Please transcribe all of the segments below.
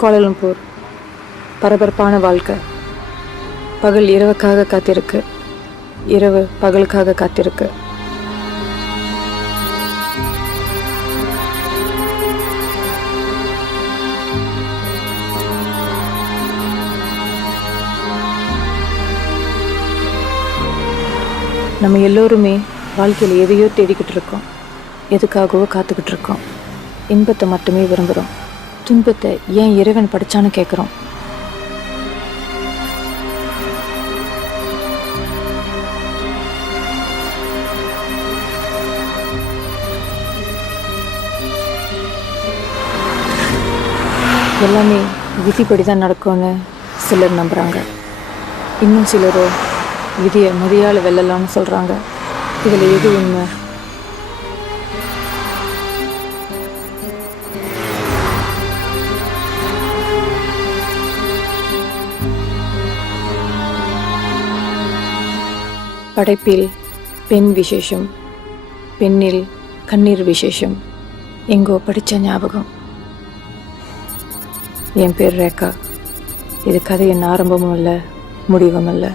Kuala Lumpur. பரபரப்பான வாழ்க்கை. பகல் இரவுக்காக காத்திருக்கு, இரவு பகலுக்காக காத்திருக்கு. நம்ம எல்லோருமே வாழ்க்கையில் எதையோ தேடிக்கிட்டு இருக்கோம், எதுக்காகவோ காத்துக்கிட்டு இருக்கோம். இன்பத்தை மட்டுமே விரும்புகிறோம், துன்பத்தை ஏன் இறைவன் படிச்சான்னு கேட்குறோம். எல்லாமே விதிப்படி தான் நடக்கும்னு சிலர் நம்புகிறாங்க. இன்னும் சிலரோ விதியை மதியால் வெல்லலாம்னு சொல்கிறாங்க. இதில் எது உண்மை? படைப்பில் பெண் விசேஷம், பெண்ணில் கண்ணீர் விசேஷம். எங்கோ படித்த ஞாபகம். என் பேர் ரேகா. இது கதையின் ஆரம்பமும் இல்லை, முடிவும் இல்லை.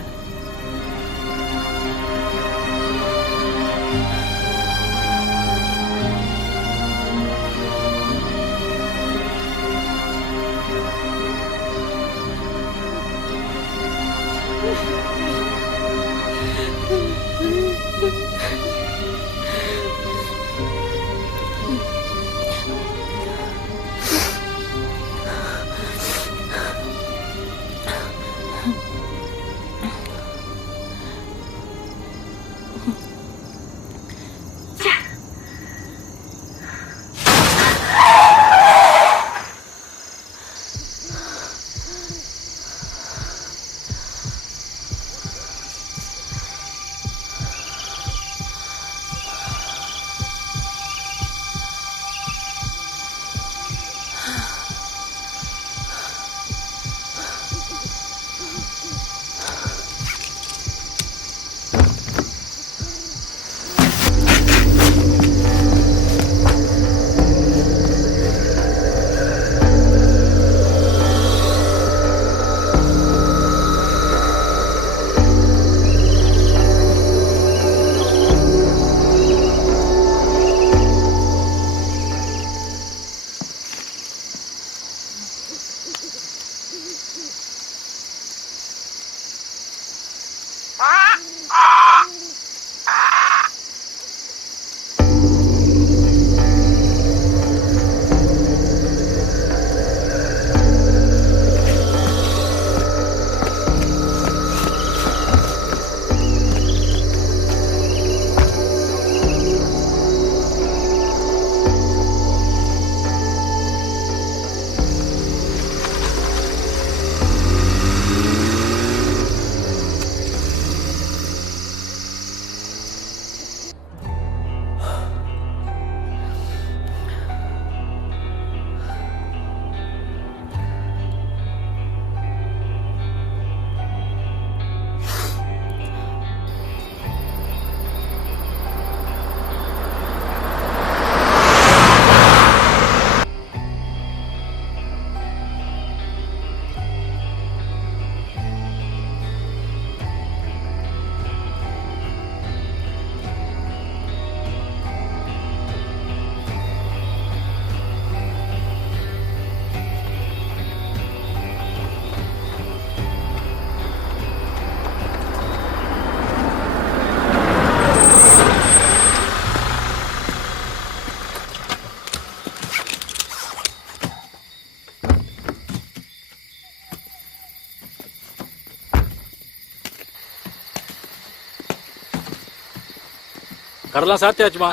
கடலாம் சாத்தியாச்சுமா?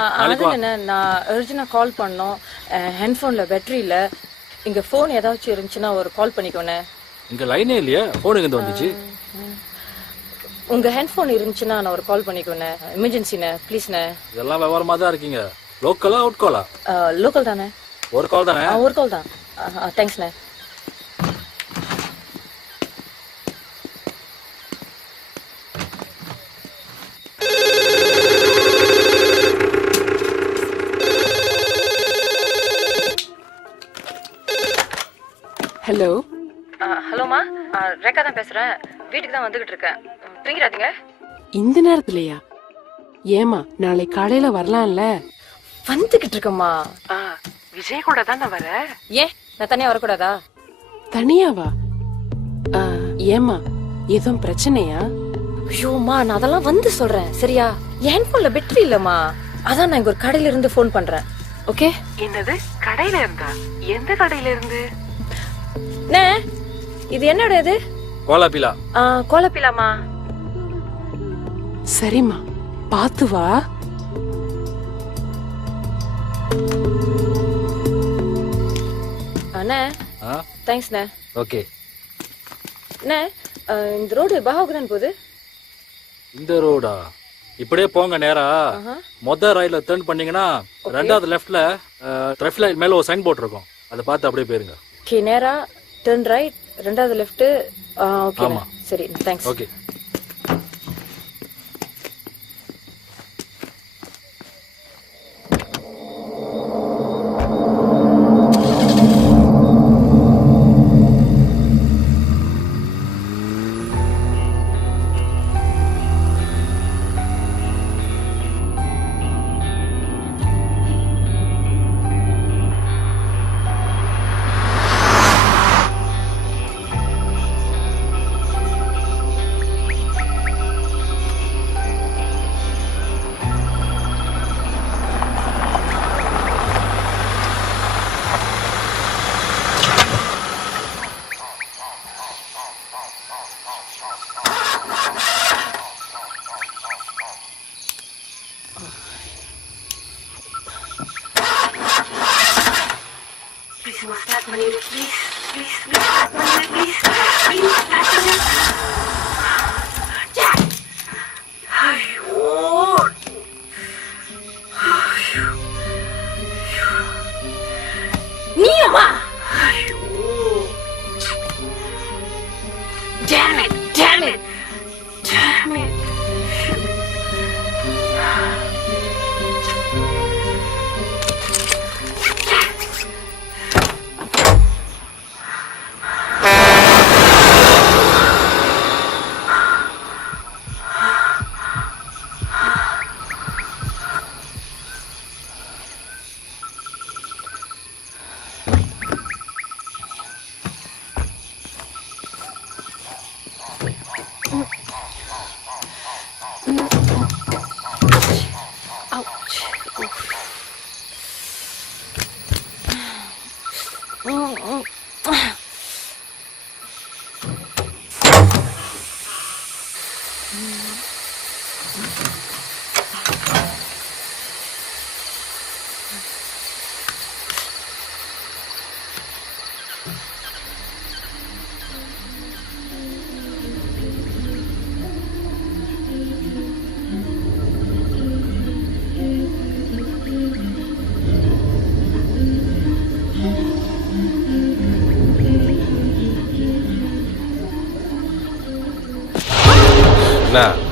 என்ன நான் அர்ஜென்ட்டாக கால் பண்ணோம். ஹேண்ட்ஃபோனில் பேட்டரி இல்லை. இங்கே ஃபோன் ஏதாச்சும் இருந்துச்சுன்னா ஒரு கால் பண்ணிக்கோண்ணே. இங்கே லைனே இல்லையா? ஃபோன் எங்கே வந்துச்சு? உங்கள் ஹேண்ட்ஃபோன் இருந்துச்சுன்னா நான் ஒரு கால் பண்ணிக்கோண்ணே. எமர்ஜென்சிண்ணே, ப்ளீஸ்ண்ணே. இதெல்லாம் விவரமாக தான் இருக்கீங்க. லோக்கலா அவுட் காலா? லோக்கல் தானே. ஒரு கால் தானே? ஒரு கால் தான். தேங்க்ஸ்ண்ணே. ஹலோ. ஹலோமா, ரேகா தான் பேசுறேன். வீட்டுக்கு தான் வந்துகிட்டு இருக்கேன். தூங்கிறாதீங்க. இந்த நேரத்துலயா? ஏமா நாளை காலையில வரலாம்ல? வந்துகிட்டு இருக்கம்மா. விஜய் கூட தான் வர. ஏன் நான் தனியா வரக்கூடாதா? தனியாவா? ஏமா எதுவும் பிரச்சனையா? ஐயோமா, நான் அதெல்லாம் வந்து சொல்றேன் சரியா? என் போன்ல பேட்டரி இல்லம்மா, அதான் நான் இங்க ஒரு கடையில இருந்து போன் பண்றேன். ஓகே? என்னது கடையில இருந்தா? எந்த கடையில இருந்து? இது என்னோட இது? கோலாபிலா. கோலப்பிலாமா? சரிம்மா பாத்து வா. அண்ணே தேங்க்ஸ்ண்ணே. ஓகே. அண்ணே, இந்த ரோடு பாகவகுதான் போகுது. இந்த ரோடா? இப்படியே போங்க நேரா. மொத ரைட்ல டர்ன் பண்ணீங்கன்னா ரெண்டாவது லெஃப்ட்ல டிராஃபிக் லைட் மேல ஒரு சைன் போர்டு இருக்கும். அதை பார்த்து அப்படியே போயிருங்க. ஓகே, நேரா டர்ன் ரைட், ரெண்டாவது லெஃப்ட். ஓகே. ஆமா. சரி, தேங்க்ஸ். ஓகே.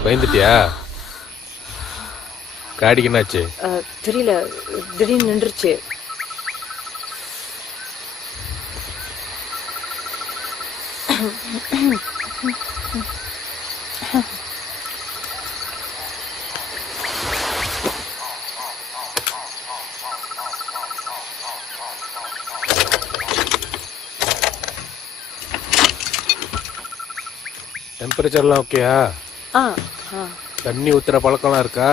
பயந்துட்டியா? காடிக்கு என்னாச்சு? தெரியல, திடீர்னு நின்றுச்சு. டெம்பரேச்சர்லாம் ஓகேயா? தண்ணி ஊத்துற பழக்கம்லாம் இருக்கா?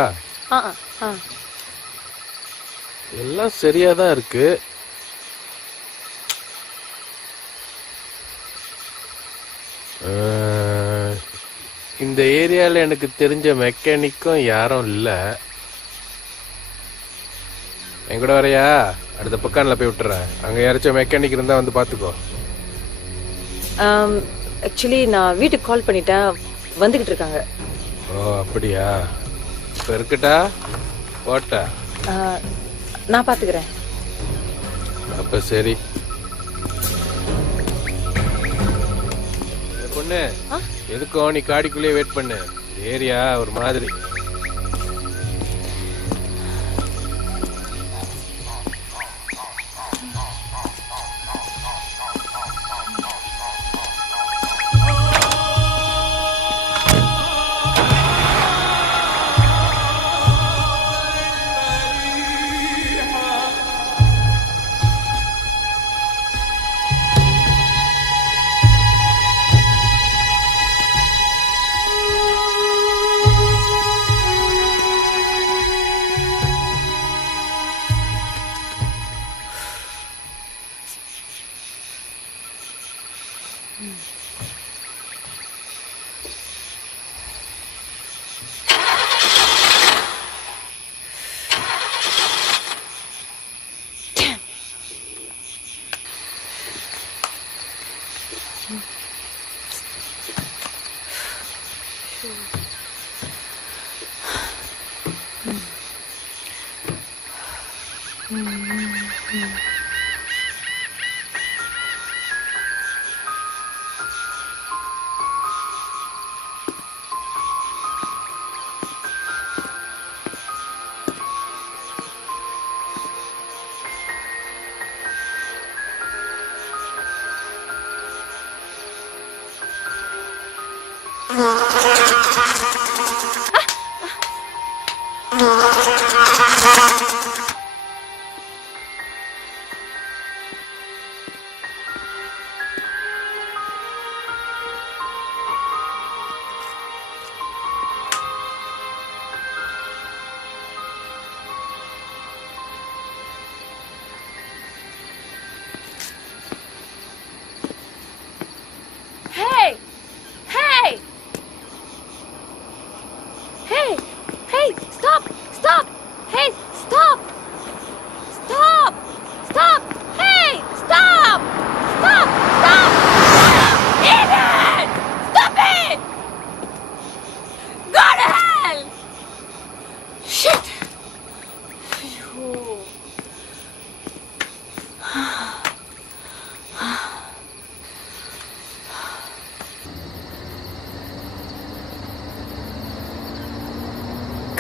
எல்லாம் சரியா தான் இருக்கு. இந்த ஏரியால எனக்கு தெரிஞ்ச மெக்கானிக்கும் யாரும் இல்ல. என் கூட வரையா? அடுத்த பக்கான்ல போய் விட்டுறேன். அங்க யாராச்சும் மெக்கானிக் இருந்தா வந்து பாத்துக்கோ. ஆக்சுவலி நான் வீட்டுக்கு கால் பண்ணிட்டேன், வந்துகிட்டு இருக்காங்க. ஓ அப்படியா? இப்ப இருக்கட்டா போட்டா? நான் பாத்துக்கிறேன். அப்ப சரி. பொண்ணு, எதுக்கும் நீ காடிக்குள்ளேயே வெயிட் பண்ணு. ஏரியா ஒரு மாதிரி. Hey! Hey! Hey! Hey! Stop! Stop! Hey! Stop! Stop! Stop! Hey! Stop! Stop! Stop! Ethan! Stop it! Go to hell! Shit! Phew.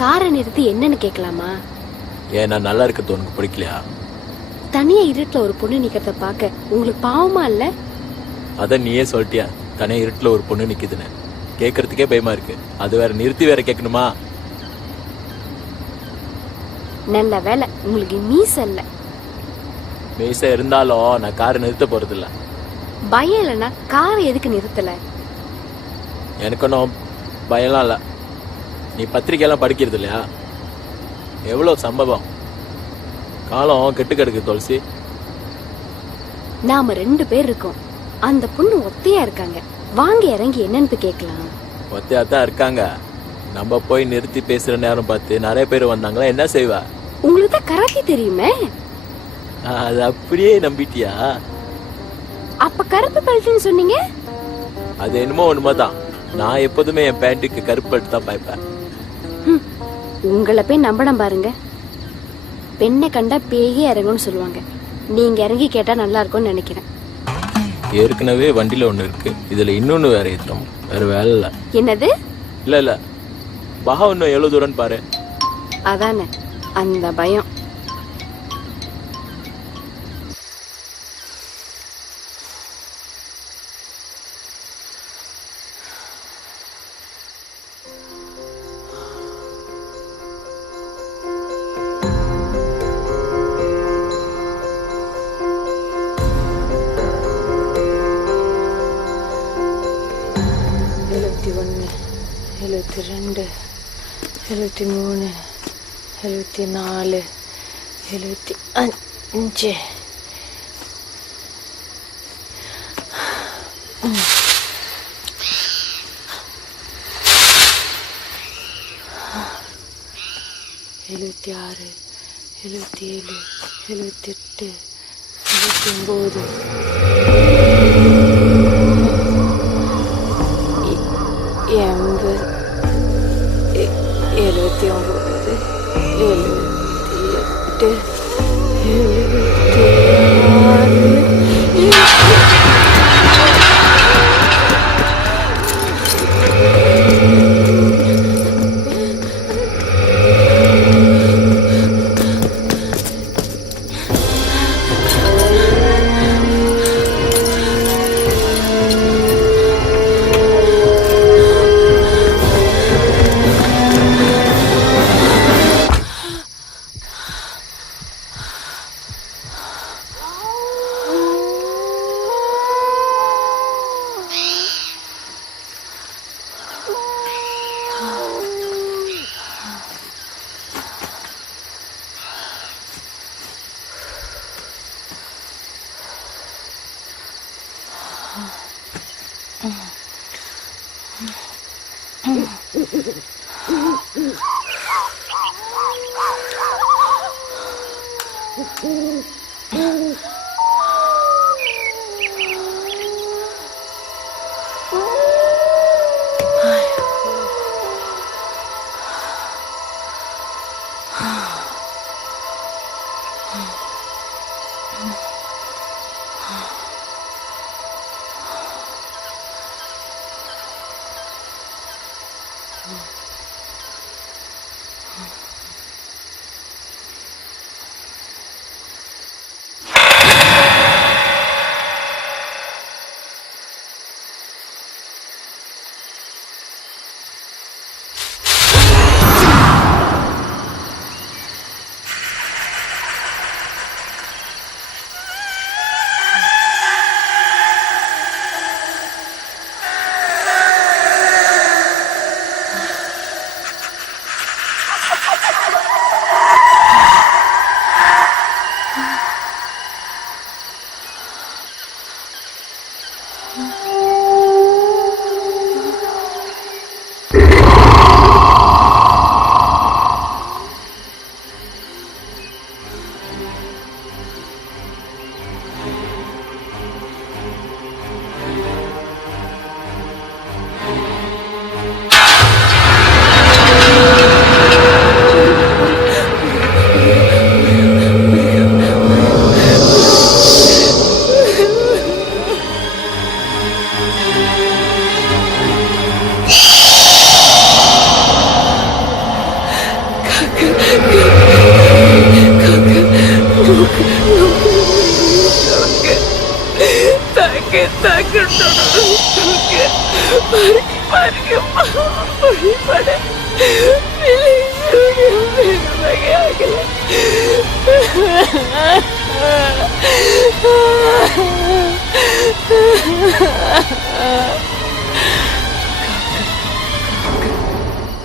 காரை நிறுத்தி என்னன்னு கேட்கலாமா? ஏன் நான் நல்லா இருக்கிறது உனக்கு பிடிக்கலையா? தனியா இருட்டுல ஒரு பொண்ணு நிக்கிறத பாக்க உங்களுக்கு பாவமா இல்ல? அத நீயே சொல்லிட்டியா, தனியா இருட்டுல ஒரு பொண்ணு நிக்குதுன்னு. கேக்குறதுக்கே பயமா இருக்கு, அது வேற நிறுத்தி வேற கேட்கணுமா? நல்ல வேலை உங்களுக்கு மீச இல்ல. மீச இருந்தாலும் நான் காரை நிறுத்த போறது இல்ல. பயம் இல்லைன்னா காரை எதுக்கு நிறுத்தல? எனக்கு ஒன்றும் பயம்லாம் இல்ல. நீ பத்திரிக்கையெல்லாம் படிக்கிறது இல்லையா? எவ்வளவு சம்பவம், காலம் கெட்டு கிடக்கு துளசி. நாம 2 பேர் இருக்கோம், அந்த பொண்ணு ஒத்தையா இருக்காங்க. வாங்க இறங்கி என்னன்னு கேட்கலாம். ஒத்தையாத்தான் இருக்காங்க. நம்ம போய் நிறுத்தி பேசுற நேரம் பார்த்து நிறைய பேர் வந்தாங்களா, என்ன செய்வ? உங்களுக்கு தான் கராத்தே தெரியுமே. அது அப்படியே நம்பிட்டியா? அப்ப கருப்பு பெல்ட்னு சொன்னீங்க. அது என்னமோ உண்மைதான். நான் எப்போதுமே என் பேண்ட்டுக்கு கருப்பு பெல்ட் தான் பாய்ப்பேன். உங்களை போய் நம்பணும் பாருங்க. பெண்ணை கண்டா பேயே இறங்கும்னு சொல்லுவாங்க. நீங்க இறங்கி கேட்டா நல்லா இருக்கும்னு நினைக்கிறேன். ஏற்கனவே வண்டியில ஒண்ணு இருக்கு, இதுல இன்னொன்னு வேற ஏற்றோம். வேற வேலை இல்ல. என்னது? இல்ல பகா இன்னும் எவ்வளவு தூரம் பாரு. அதானே அந்த பயம். ஒன்று, 72, 73, 74, 75. எழுபத்தி 6, 77, 78, 79. 79, 78, 75.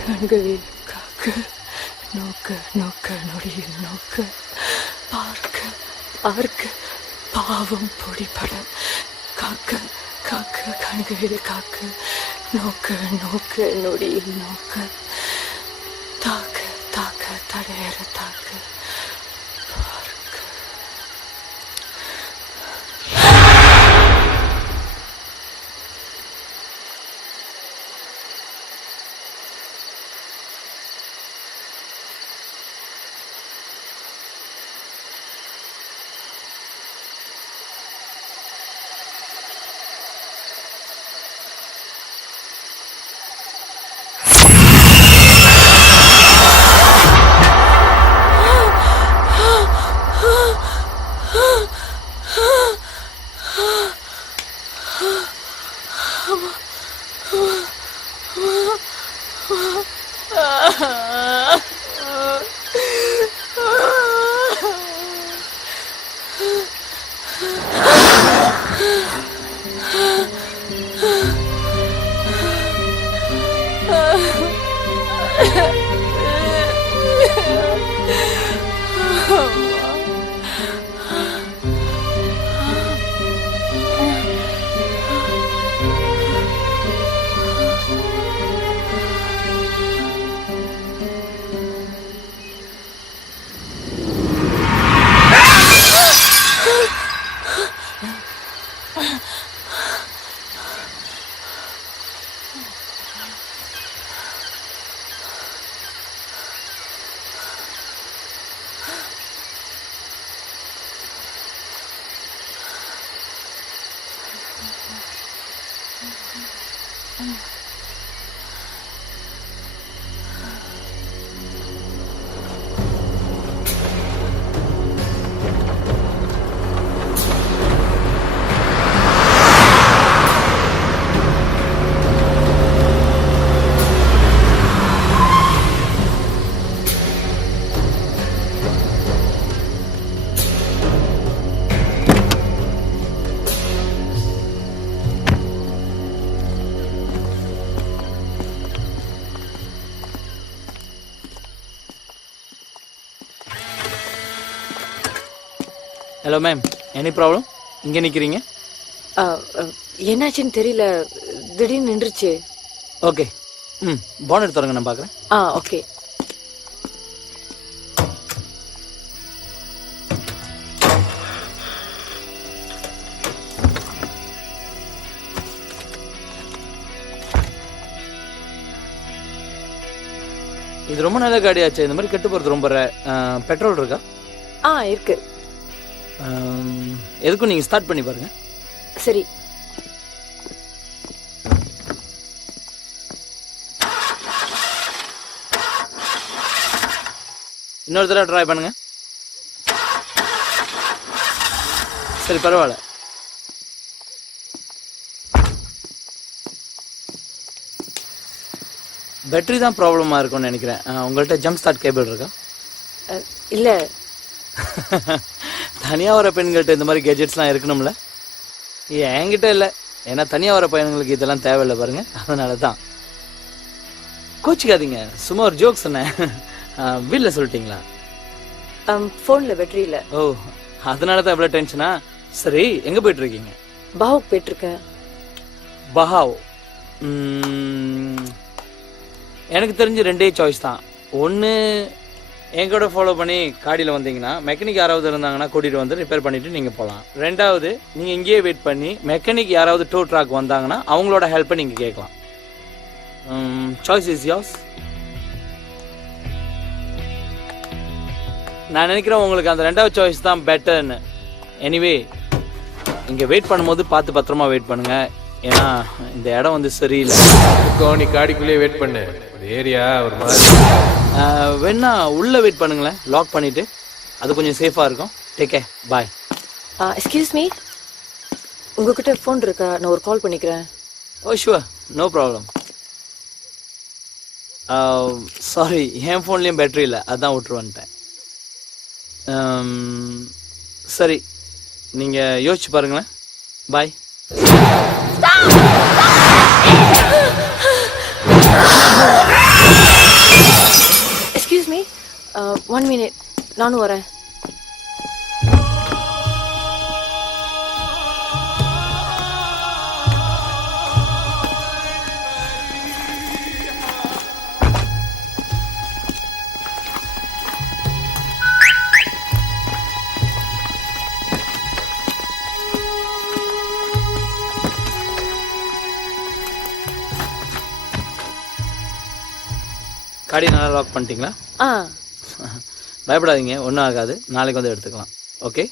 கண்களில் காக்க நோக்க நோக்க நொடியில் நோக்க பார்க்க பார்க்க பாவம் பொடிபட காக்க காக்க கண்களில் காக்க நோக்க நோக்க நொடியில் நோக்க தாக்க தாக்க தடையற தாக்க பார்க்க. Hello ma'am, any problem? இங்கே நிற்கிறீங்க? என்னாச்சுன்னு தெரியல, திடீர்னு நின்றுச்சு. ஓகே, பானட் திறங்க, நான் பார்க்குறேன். ஓகே. இது ரொம்ப நல்ல காடியாச்சு. இந்த மாதிரி கெட்டு போகிறது ரொம்ப பெட்ரோல் இருக்கா? இருக்கு. எதுக்கும் நீங்கள் ஸ்டார்ட் பண்ணி பாருங்க. சரி. இன்னொரு தடவை ட்ரை பண்ணுங்க. சரி, பரவாயில்ல. பேட்டரி தான் ப்ராப்ளமாக இருக்கும்னு நினைக்கிறேன். உங்கள்கிட்ட ஜம்ப் ஸ்டார்ட் கேபிள் இருக்கா? இல்லை. தனியாக வர பெண்கள்கிட்ட இந்த மாதிரி கேஜெட்ஸ்லாம் இருக்கணும்ல? என்கிட்ட இல்லை, ஏன்னா தனியாக வர பையன்களுக்கு இதெல்லாம் தேவையில்லை பாருங்க, அதனால தான். கோச்சிக்காதீங்க, சும்மா ஒரு ஜோக் சொன்னேன். வீட்டில் சொல்லிட்டீங்களா? ஃபோனில் பேட்டரி இல்லை. ஓ, அதனால தான் எவ்வளோ டென்ஷனா? சரி, எங்கே போயிட்டு இருக்கீங்க? பாவுக்கு போயிட்டுருக்கேன். பஹாவ்? எனக்கு தெரிஞ்சு ரெண்டே சாய்ஸ் தான். ஒன்று, என் கூட ஃபாலோ பண்ணி காடியில் வந்தீங்கன்னா மெக்கானிக் யாராவது இருந்தாங்கன்னா கூட்டிகிட்டு வந்து ரிப்பேர் பண்ணிவிட்டு நீங்கள் போகலாம். ரெண்டாவது, நீங்கள் இங்கேயே வெயிட் பண்ணி மெக்கானிக் யாராவது டூ ட்ராக் வந்தாங்கன்னா அவங்களோட ஹெல்ப்பை நீங்கள் கேட்கலாம். Choice is yours. நான் நினைக்கிறேன் உங்களுக்கு அந்த ரெண்டாவது சாய்ஸ் தான் பெட்டர்னு. எனிவே, இங்கே வெயிட் பண்ணும்போது பார்த்து பத்திரமா வெயிட் பண்ணுங்க, ஏன்னா இந்த இடம் வந்து சரியில்லை. நீ காடிக்குள்ளேயே வெயிட் பண்ணு, ஏரியா ஒரு மாதிரி. வேணா உள்ள வெயிட் பண்ணுங்களேன், லாக் பண்ணிட்டு. அது கொஞ்சம் சேஃபாக இருக்கும். Take care, bye. Excuse me, உங்ககிட்ட ஃபோன் இருக்கா? நான் ஒரு கால் பண்ணிக்கிறேன். Oh sure, no problem. Sorry, என் ஃபோன்லேயும் பேட்டரி இல்லை, அதான் விட்டுரு வந்துட்டேன். சரி, நீங்கள் யோசிச்சு பாருங்களேன். பாய். எக்ஸ்கியூஸ் மீ, 1 மினிட், நானும் வரேன். காடி நல்லா லாக் பண்ணிட்டீங்களா? பயப்படாதீங்க, ஒன்றும் ஆகாது. நாளைக்கு வந்து எடுத்துக்கலாம். ஓகே.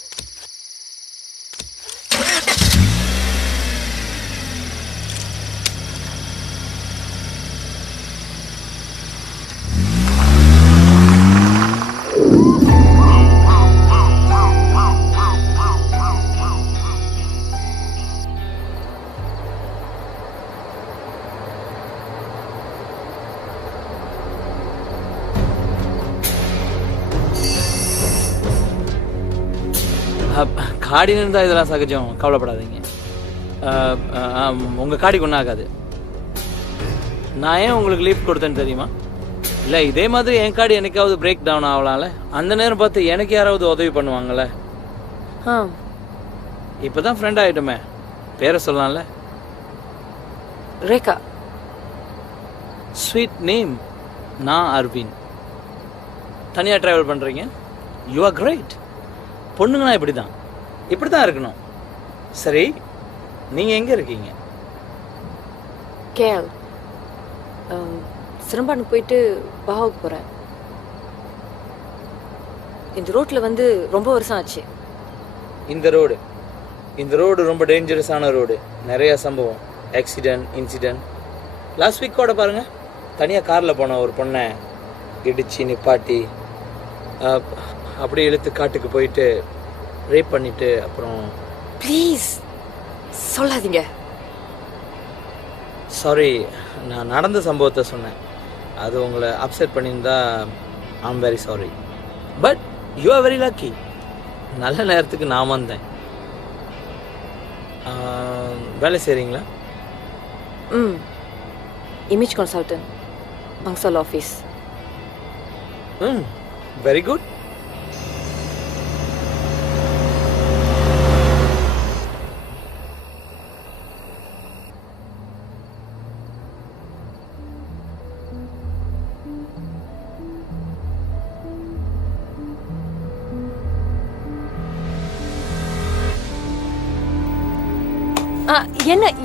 காடி இருந்தால் இதெல்லாம் சகஜம், கவலைப்படாதீங்க. உங்கள் காடிக்கு ஒன்றும் ஆகாது. நான் ஏன் உங்களுக்கு லீஃப்ட் கொடுத்தேன்னு தெரியுமா? இல்லை, இதே மாதிரி என் காடி என்னைக்காவது பிரேக் டவுன் ஆகலாம்ல, அந்த நேரம் பார்த்து எனக்கு யாராவது உதவி பண்ணுவாங்கள்ல. இப்போ தான் ஃப்ரெண்ட் ஆகிட்டோமே, பேரை சொல்லலாம்ல. ரேகா. Sweet name. நான் அரவிந்த். தனியாக ட்ராவல் பண்ணுறீங்க? You are great. பொண்ணுங்கன்னா இப்படி தான் இருக்கணும். சரி, நீங்கள் எங்கே இருக்கீங்க? கேள், சிரம்பானுக்கு போயிட்டு பாகாவுக்கு போகிறேன். இந்த ரோட்டில் வந்து ரொம்ப வருஷம் ஆச்சு. இந்த ரோடு ரொம்ப டேஞ்சரஸான ரோடு. நிறைய சம்பவம், ஆக்சிடென்ட், இன்சிடென்ட். லாஸ்ட் வீக் கூட பாருங்கள், தனியாக காரில் போன ஒரு பொண்ணை இடிச்சு நிப்பாட்டி அப்படியே இழுத்து காட்டுக்கு போயிட்டு ரேப் பண்ணிட்டு அப்புறம். ப்ளீஸ் சொல்லாதீங்க. சாரி, நான் நடந்த சம்பவத்தை சொன்னேன். அது உங்களை அப்செட் பண்ணியிருந்தா I'm very sorry. But you are very lucky. நல்ல நேரத்துக்கு நான் வந்தேன். வேலை செய்கிறீங்களா? Image consultant, Bansal office. Very good.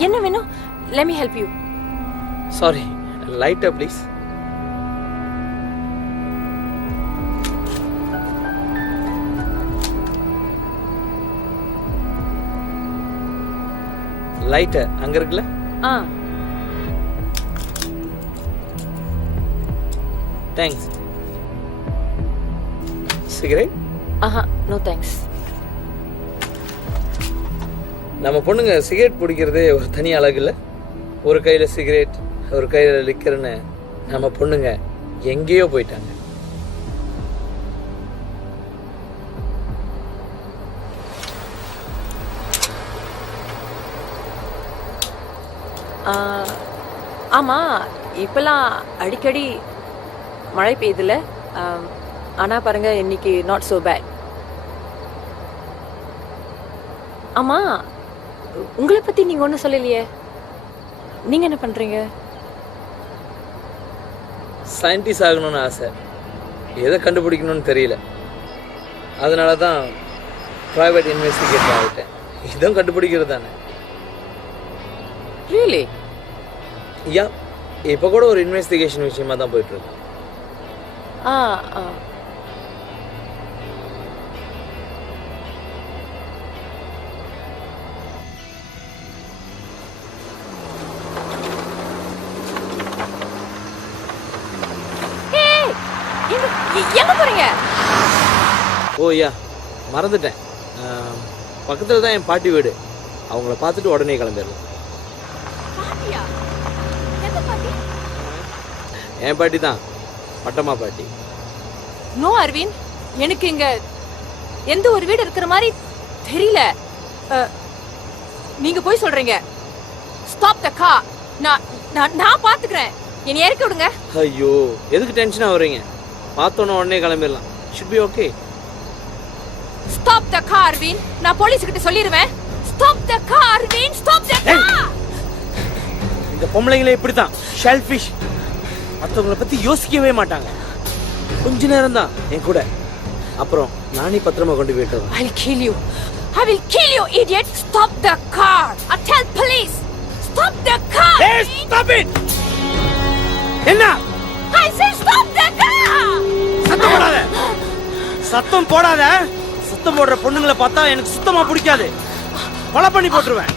என்ன வேணும்? Let me help you. Sorry, lighter please. Lighter அங்க இருக்குல? Thanks. Cigarette? No thanks. நம்ம பொண்ணுங்க சிகரெட் பிடிக்கிறதே ஒரு தனி அழகு இல்லை? ஒரு கையில் சிகரெட், ஒரு கையில் லிக்கர்னு நம்ம பொண்ணுங்க எங்கேயோ போயிட்டாங்க. ஆமாம், இப்போல்லாம் அடிக்கடி மழை பெய்யுதுல்ல? ஆனால் பாருங்க, இன்னைக்கு நாட் ஸோ பேட். ஆமாம், உங்களை பற்றி நீங்கள் ஒன்றும் சொல்லலையே. நீங்கள் என்ன பண்ணுறீங்க? சயின்டிஸ்ட் ஆகணும்னு ஆசை. எதை கண்டுபிடிக்கணும்னு தெரியல. அதனால தான் ப்ரைவேட் இன்வெஸ்டிகேட்டர் ஆகிட்டேன். இதுவும் கண்டுபிடிக்கிறது தானே. ரியலி? யா, இப்போ கூட ஒரு இன்வெஸ்டிகேஷன் விஷயமா தான் போயிட்டுருக்கு. எங்க போறீங்க? ஓ யா, மறந்துட்டேன். பக்கத்தில் தான் என் பாட்டி வீடு. அவங்கள பார்த்துட்டு உடனே கிளம்பிடலாம். பாட்டியா? எந்த பாட்டி? என் பாட்டி தான், பட்டம்மா பாட்டி. நோ அரவிந்த், எனக்கு இங்க எந்த ஒரு வீடு இருக்கிற மாதிரி தெரியல. நீங்க போய் சொல்றீங்க. Stop the car. நான் பாத்துக்கிறேன். என்னை இறக்கி விடுங்க. ஐயோ, எதுக்கு டென்ஷனாக வர்றீங்க? பார்த்தோன்னே உடனே கிளம்பிடலாம். Should be okay. Stop the car Aravind. நான் போலீஸ் கிட்ட சொல்லிடுவேன். Stop the car Aravind. Stop the car. இந்த பொம்பளைங்களே இப்படித்தான், ஷெல்ஃபிஷ். மற்றவங்கள பற்றி யோசிக்கவே மாட்டாங்க. கொஞ்ச நேரம் தான் என் கூட, அப்புறம் நானே பத்திரமா கொண்டு போயிட்டு வரேன். I'll kill you. I will kill you, idiot. Stop the car. I'll tell police. Stop the car. Hey, stop it! என்ன? I said stop the car. சத்தம் போடாத. சத்தம் போடாத. சத்தம் போடுற பொண்ணுங்களை பார்த்தா எனக்கு சுத்தமா பிடிக்காது. கொலை பண்ணி போட்டுருவேன்.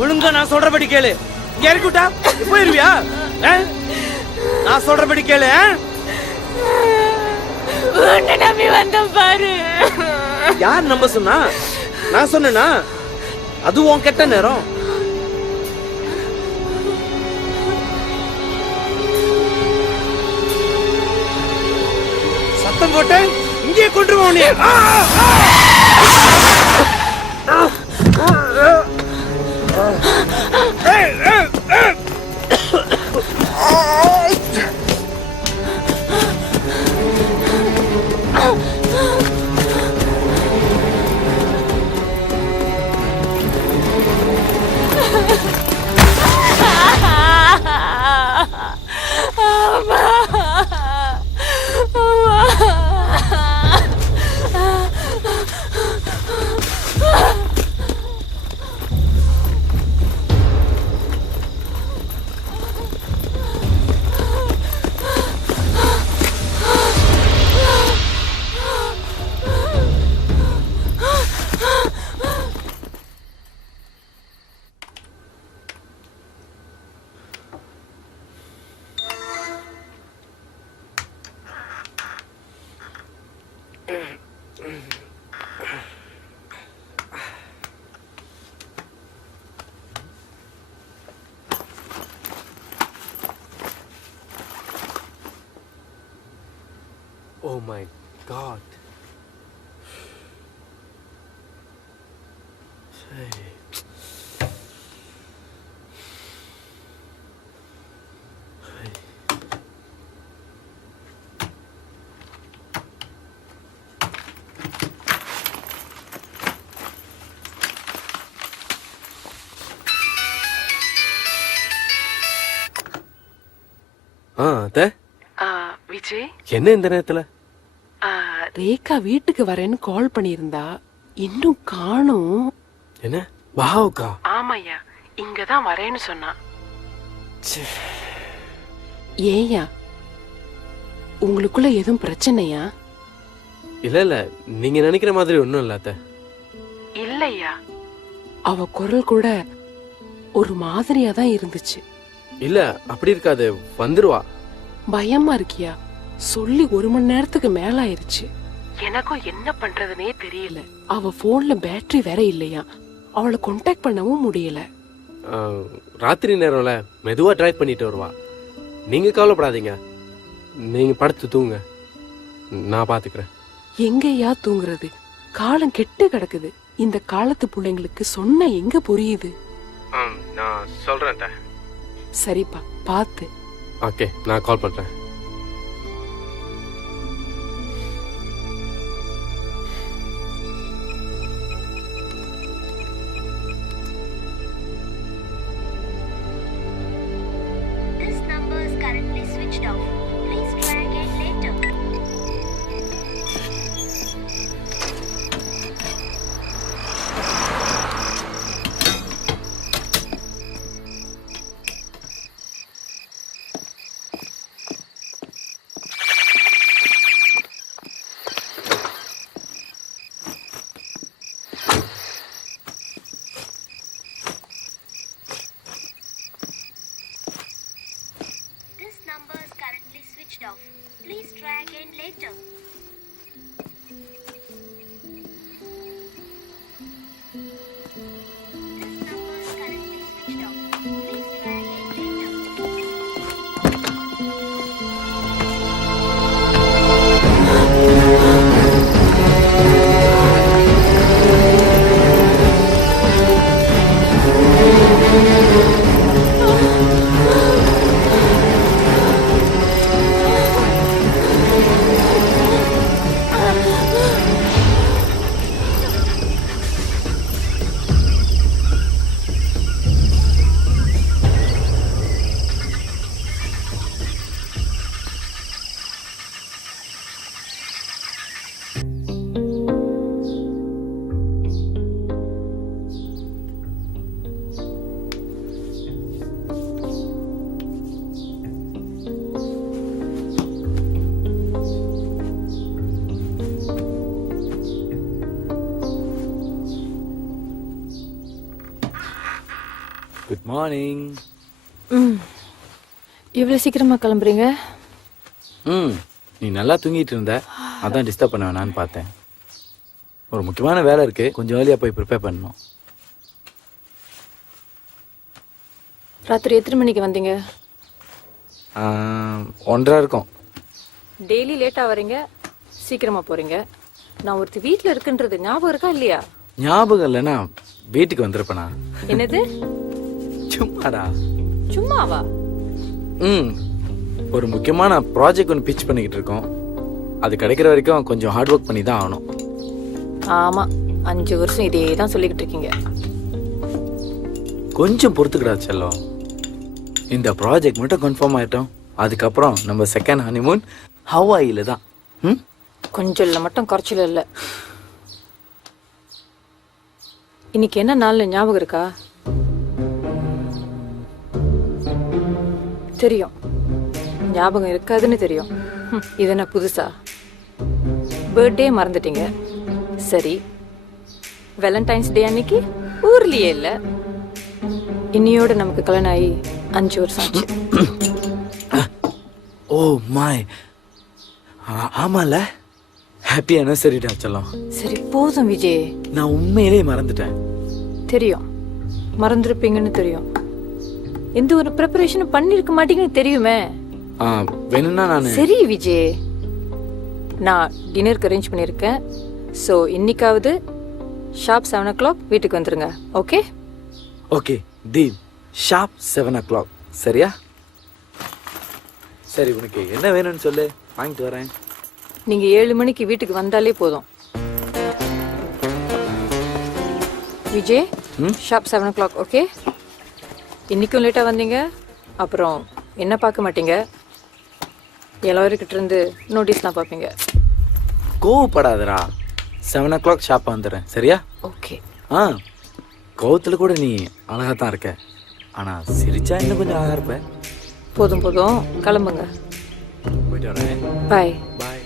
ஒழுங்கா நான் சொல்றபடி கேளு. இங்க இறக்கிவிட்டா போயிருவியா? நான் சொல்றபடி கேளு. உன்னை நம்பி வந்த பாரு. யார் நம்ப சொன்னா? நான் சொன்னேனா? அது உன் கெட்ட நேரம். சத்தம் போட்டு இங்கே கொண்டுருவோம் நீ. Oh my God. அத்தை, விஜய், என்ன இந்த நேரத்துல? ரேகா வீட்டுக்கு வரேன்னு கால் பண்ணியிருந்தா, இன்னும் காணோம். என்ன பாவுக்கா? ஆமாய்யா, இங்கதான் வரேன்னு சொன்னா. ஏயா, உங்களுக்குள்ள எதுவும் பிரச்சனையா? இல்ல இல்ல, நீங்க நினைக்கிற மாதிரி ஒண்ணும் இல்ல அத்தை. இல்லையா, அவ குரல் கூட ஒரு மாதிரியா தான் இருந்துச்சு. இல்ல அப்படி இருக்காது, வந்துருவா. பயமா இருக்கியா? சொல்லி 1 மணி நேரத்துக்கு மேல ஆயிருச்சு. எனக்கும் என்ன பண்றதுனே தெரியல. அவ போன்ல பேட்டரி வேற இல்லையா, அவளை கான்டாக்ட் பண்ணவும் முடியல. ராத்திரி நேரம்ல மெதுவா டிரைவ் பண்ணிட்டு வருவா. நீங்க கவலைப்படாதீங்க, நீங்க படுத்து தூங்க, நான் பாத்துக்கிறேன். எங்கயா தூங்குறது? காலம் கெட்டு கிடக்குது. இந்த காலத்து பிள்ளைங்களுக்கு சொன்ன எங்க புரியுது? நான் சொல்றேன். சரிப்பா, பாத்து. ஓகே, நான் கால் பண்றேன். This number is currently switched off. Please try again later. This number is currently switched off. Please try again later. Morning. ம் இவ்வளோ சீக்கிரமா கிளம்புறீங்க? நீ நல்லா தூங்கிட்டு இருந்த, அதான் டிஸ்டர்ப் பண்ண வேணான்னு பார்த்தேன். ஒரு முக்கியமான வேலை இருக்கு, கொஞ்சம் ஏர்லியாக போய் ப்ரிப்பேர் பண்ணணும். ராத்திரி எத்தனை மணிக்கு வந்தீங்க? 1:30 இருக்கும். டெய்லி லேட்டாக வரீங்க, சீக்கிரமா போறீங்க. நான் ஒருத்தர் வீட்டில் இருக்குன்றது ஞாபகம் இருக்கா இல்லையா? ஞாபகம் இல்லைன்னா வீட்டுக்கு வந்திருப்பேனா? என்னது? சும்மாடா. சும்மாவா? ஒரு முக்கியமான ப்ராஜெக்ட் ஒன்று பிச் பண்ணிக்கிட்டு இருக்கோம். அது கிடைக்கிற வரைக்கும் கொஞ்சம் ஹார்ட் ஒர்க் பண்ணி தான் ஆகணும். ஆமா, 5 வருஷம் இதே தான் சொல்லிக்கிட்டு இருக்கீங்க. கொஞ்சம் பொறுத்துக்கிடா செல்லம். இந்த ப்ராஜெக்ட் மட்டும் கன்ஃபார்ம் ஆயிட்டோம், அதுக்கப்புறம் நம்ம செகண்ட் ஹனிமூன் ஹவாயில தான். கொஞ்சம் இல்லை, மட்டும் குறைச்சல இல்லை. இன்னைக்கு என்ன நாள்னு ஞாபகம் இருக்கா? தெரியும், ஞாபகம் இருக்காதுன்னு தெரியும். இது என்ன புதுசா? பர்த்டே மறந்துட்டீங்க. சரி, வேலண்டைன்ஸ் டே அன்னைக்கு ஊர்லயே இல்லை. இன்னையோட நமக்கு கல்யாணம் ஆகி 5 வருஷம் ஆச்சு. ஓ மாய், ஆமால, ஹாப்பி அனிவர்சரிடா செல்லம். சரி போதும் விஜய். நான் உண்மையிலேயே மறந்துட்டேன். தெரியும், மறந்துருப்பீங்கன்னு தெரியும். எந்த ஒரு ப்ரிப்பரேஷனும் பண்ணிருக்க மாட்டீங்கன்னு தெரியுமே. வேணும்னா நான். சரி விஜய், நான் டின்னருக்கு அரேஞ்ச் பண்ணியிருக்கேன். ஸோ இன்னைக்காவது ஷார்ப் 7 o'clock வீட்டுக்கு வந்துருங்க. Okay? Okay deal. Sharp 7 o'clock. சரியா? சரி, உனக்கு என்ன வேணும்னு சொல்லு, வாங்கிட்டு வரேன். நீங்க 7 மணிக்கு வீட்டுக்கு வந்தாலே போதும். Vijay, sharp 7 o'clock. ஓகே? இன்னைக்கும் லேட்டா வந்தீங்க, அப்புறம் என்ன பார்க்க மாட்டீங்க, எல்லாருக்கிட்ட இருந்து நோட்டீஸ்லாம் பார்ப்பீங்க. கோவப்படாதடா. 7 o'clock ஷாப்பாக வந்துடுறேன். சரியா? ஓகே. கோவத்தில் கூட நீ அழகா தான் இருக்க, ஆனா சிரிச்சா இன்னும் கொஞ்சம் அழகா இருப்ப. போதும் போதும், கிளம்புங்க. போயிட்டு வரேன். Bye. Bye.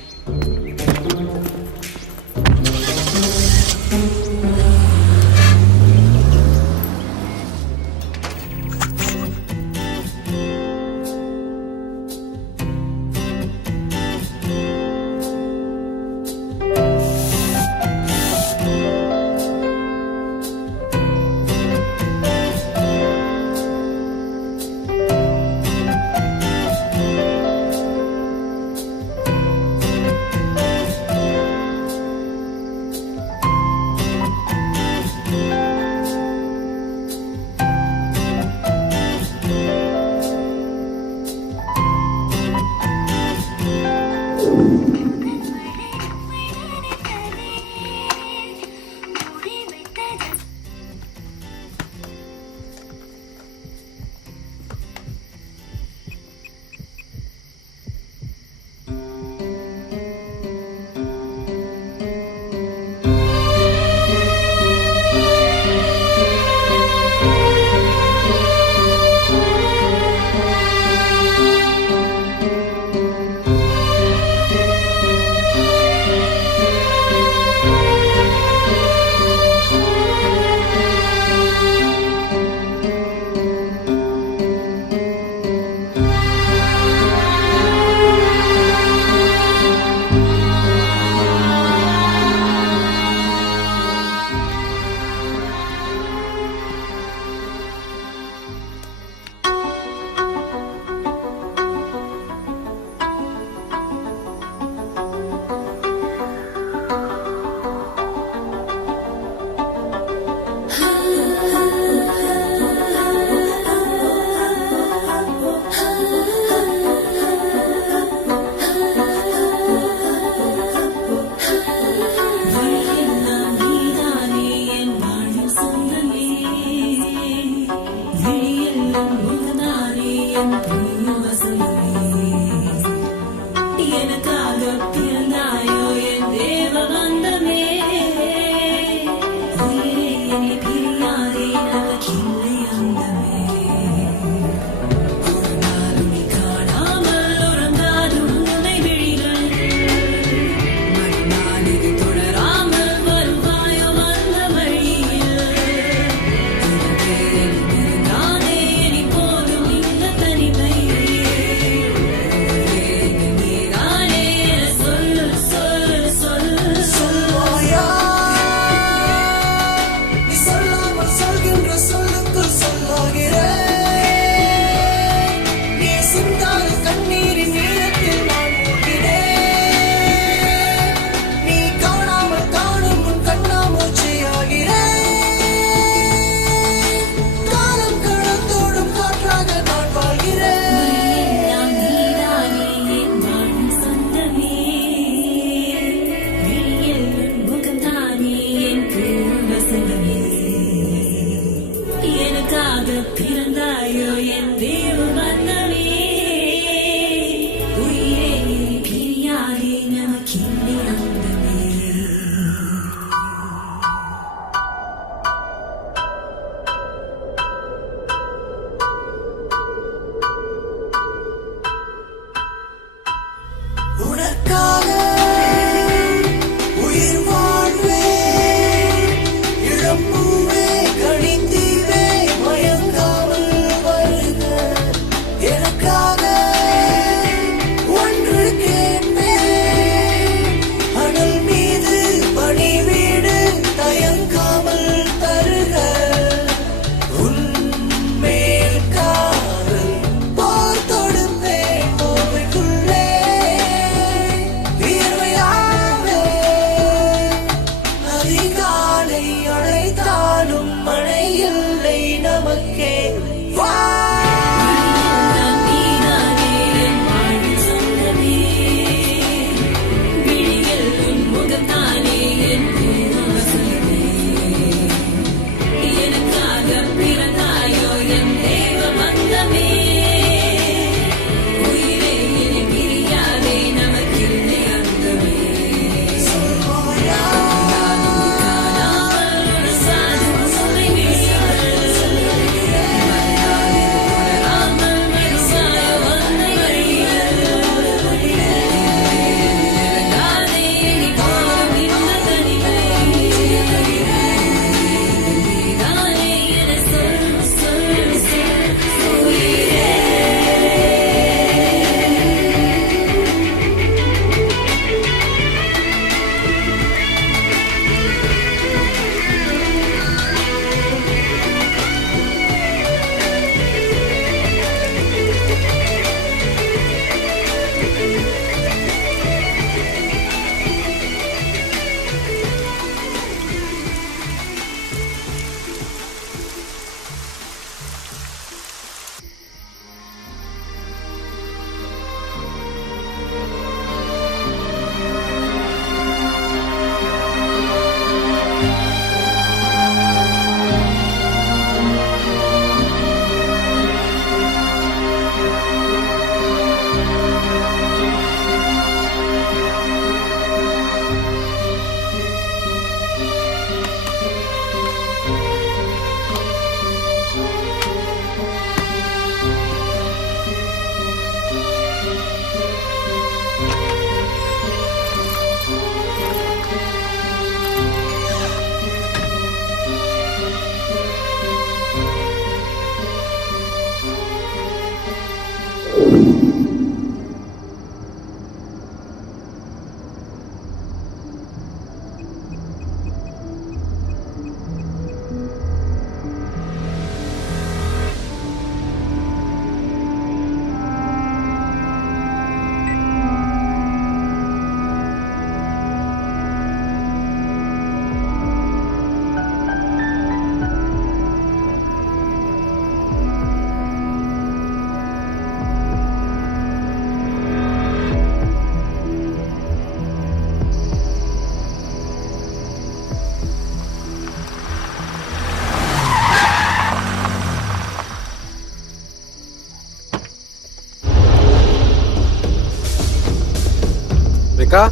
Rekha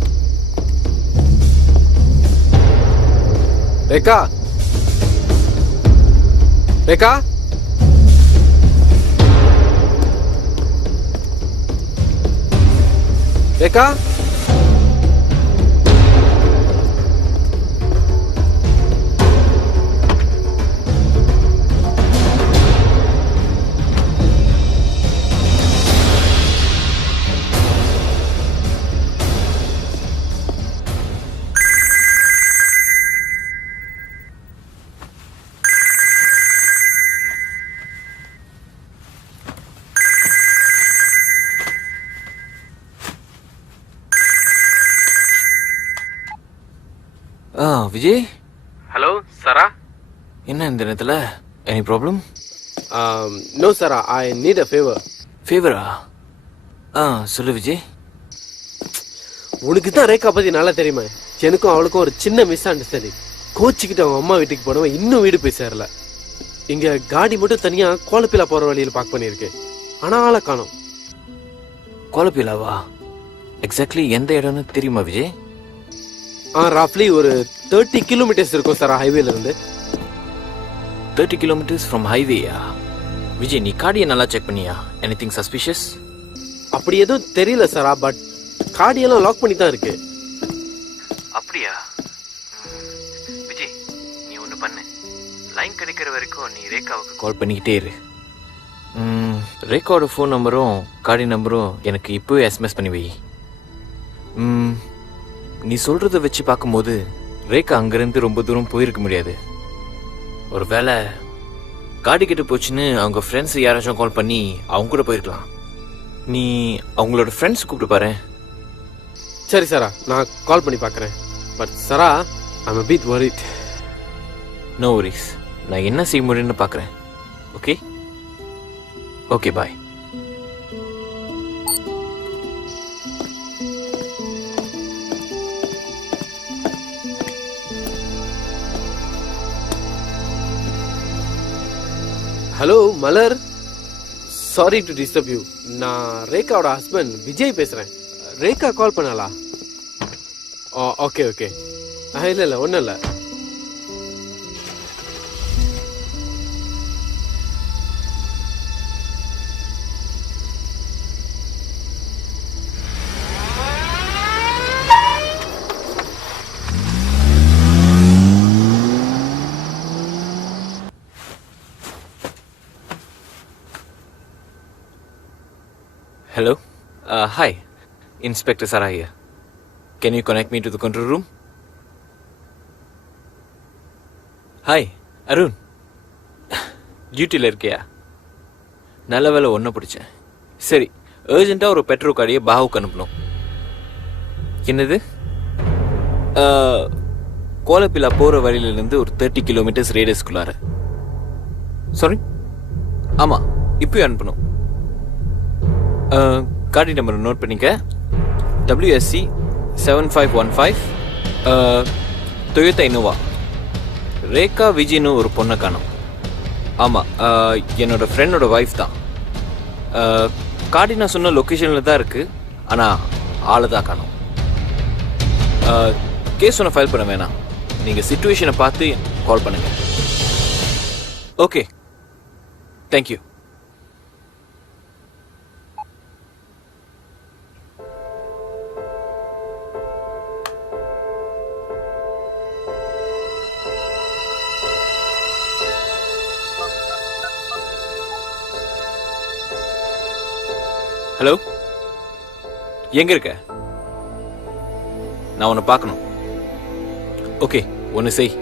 Rekha Rekha Rekha Vijay, hello Sara. என்ன இந்த நேரத்தில் any problem? No Sara, I need a favour. ஃபேவரா? சொல்லு விஜய். உனக்கு தான் ரேகா பத்தி நல்லா தெரியுமா? எனக்கும் அவளுக்கும் ஒரு சின்ன மிஸ் அண்டர்ஸ்டாண்டிங். கோச்சிக்கிட்டு அவங்க அம்மா வீட்டுக்கு போனவன் இன்னும் வீடு போய் சேரல. இங்க காடி மட்டும் தனியா கோலப்பிலா போற வழியில் பார்க் பண்ணியிருக்கேன். ஆனா ஆளை காணோம். கோலப்பிலாவா? எக்ஸாக்ட்லி எந்த இடம்னு தெரியுமா விஜய்? ரஃப்லி ஒரு 30 கிலோமீட்டர்ஸ் இருக்கும் சார் ஹைவேல இருந்து. 30 கிலோமீட்டர்ஸ் ஃப்ரம் ஹைவேயா? விஜய், நீ காடியை நல்லா செக் பண்ணியா? Anything suspicious? அப்படி எதுவும் தெரியல சாரா, பட் காடியெல்லாம் லாக் பண்ணி தான் இருக்கு. அப்படியா? விஜய், நீ ஒன்று பண்ணு. லைன் கிடைக்கிற வரைக்கும் நீ ரேகாவுக்கு கால் பண்ணிக்கிட்டே இரு. ரேகாவோட ஃபோன் நம்பரும் காடி நம்பரும் எனக்கு இப்போவே எஸ்எம்எஸ் பண்ணி வை. நீ சொல்கிறத வச்சு பார்க்கும்போது ரேகா அங்கேருந்து ரொம்ப தூரம் போயிருக்க முடியாது. ஒரு வேளை காடி கிட்ட போச்சுன்னு அவங்க ஃப்ரெண்ட்ஸ் யாராச்சும் கால் பண்ணி அவங்க கூட போயிருக்கலாம். நீ அவங்களோட ஃப்ரெண்ட்ஸ் கூப்பிட்டு பாரு. சரி சாரா, நான் கால் பண்ணி பார்க்குறேன். But Sara, I'm a bit worried. No worries, நான் என்ன செய்ய முடியும்னு பார்க்குறேன். Okay okay, bye. Hello Malar, sorry to disturb you. நான் ரேகாவோட ஹஸ்பண்ட் விஜய் பேசுறேன். ரேகா கால் பண்ணாளா? Okay okay. இல்லை ஒன்றும் இல்லை. Hello? Hi. Inspector Sarah here. Can you connect me to the control room? Hi, Arun. டியூட்டியில் இருக்கியா? நல்ல வேலை ஒன்றை பிடிச்சேன். சரி, அர்ஜென்ட்டாக ஒரு பெட்ரோல் காடியை பாவுக்கு அனுப்பணும். என்னது? கோலப்பிலா போகிற வழியிலேருந்து ஒரு 30 கிலோமீட்டர்ஸ் ரேடியஸ்குள்ளார. சாரி? ஆமாம், இப்பயும் அனுப்பணும். காடி நம்பர் நோட் பண்ணிக்க. WSC 7515, Toyota Innova. ரேகா விஜய்னு ஒரு பொண்ணை காணும். ஆமாம், என்னோட ஃப்ரெண்டோட ஒய்ஃப் தான். காடி நான் சொன்ன லொக்கேஷனில் தான் இருக்குது, ஆனால் ஆளை தான் காணும். கேஸ் ஒன்று ஃபைல் பண்ண வேணாம், நீங்கள் சிச்சுவேஷனை பார்த்து கால் பண்ணுங்கள். Okay, thank you. ஹலோ, எங்க இருக்க? நான் உன்னை பார்க்கணும். ஓகே, ஒன்று செய்.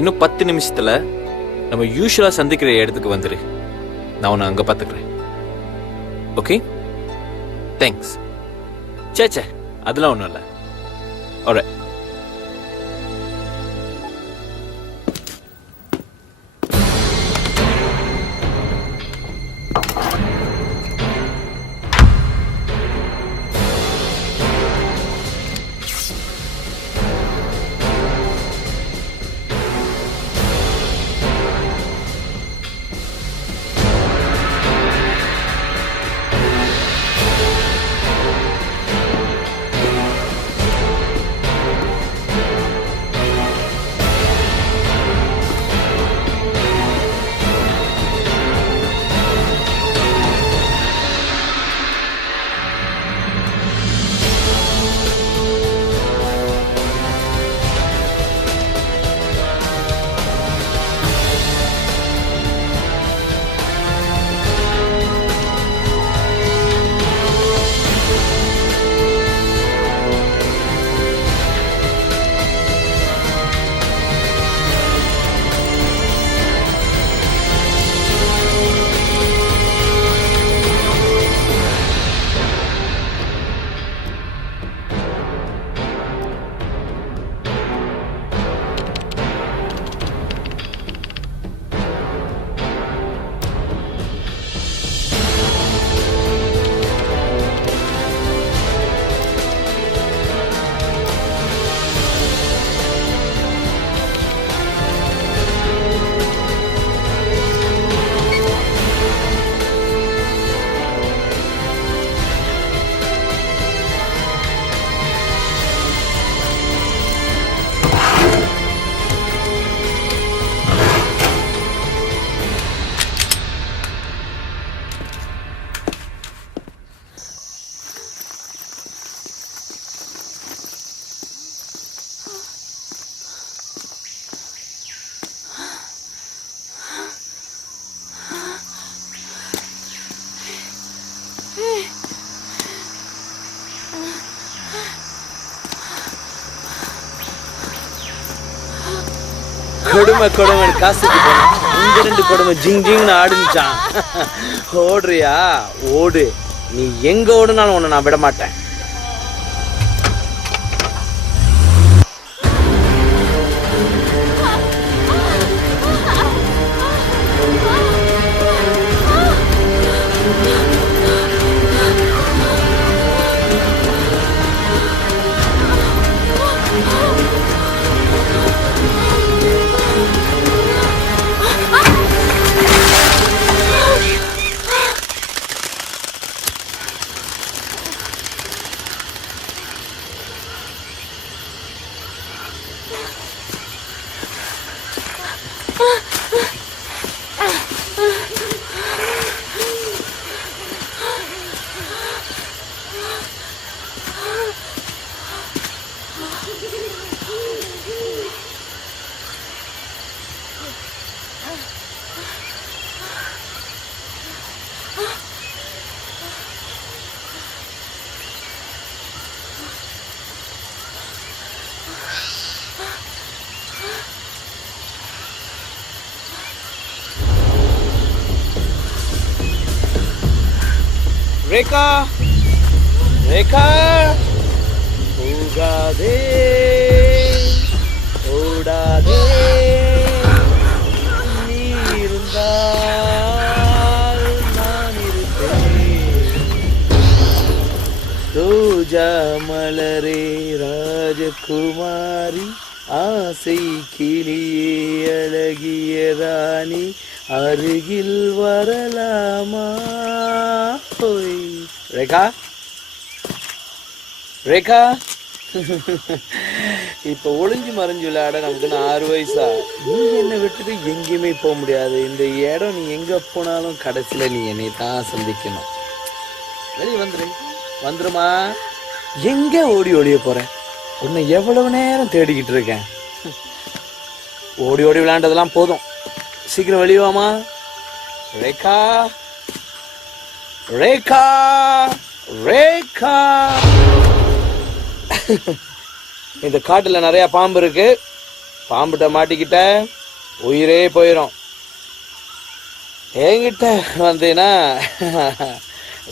இன்னும் 10 நிமிஷத்தில் நம்ம யூஸ்வலாக சந்திக்கிற இடத்துக்கு வந்துடு. நான் உன்னை அங்கே பார்த்துக்கிறேன். Okay, thanks. சே, அதெல்லாம் ஒன்றும் இல்லை. ஆல்ரைட். கொடுமை கொடுமை காசுக்கு போனா இங்க 2 கொடுமை ஜிங் ஜிங்னு ஆடுச்சான். ஓடுறியா ஓடு, நீ எங்க ஓடுனாலும் உன்னை நான் விட மாட்டேன். ரேகா ரேகா ஓடாதே ஓடாதே, நீ இருந்தால் நான் இருப்பேன். ரோஜா மலரே ராஜகுமாரி, ஆசை கிளியே அழகிய ராணி, அருகில் வரலாமா? ஓய் ரேகா ரேகா, இப்ப ஒளிஞ்சு மறைஞ்சு விளையாட நமக்கு 6 வயசா? நீ என்னை விட்டுட்டு எங்கேயுமே போக முடியாது. இந்த இடம் நீ எங்க போனாலும் கடைசியில நீ என்னை தான் சந்திக்கணும். வெளியே வந்துருமா. எங்க ஓடி ஓடிய போற? உன்னை எவ்வளவு நேரம் தேடிக்கிட்டு இருக்கேன். ஓடி ஓடி விளையாண்டதெல்லாம் போதும், சீக்கிரம் வெளியே வாமா. ரேகா ரேகா ரேகா. இந்த காட்டுல நிறைய பாம்பு இருக்கு, பாம்புட்ட மாட்டிக்கிட்ட உயிரே போயிடும். என்கிட்ட வந்தீனா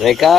ரேகா,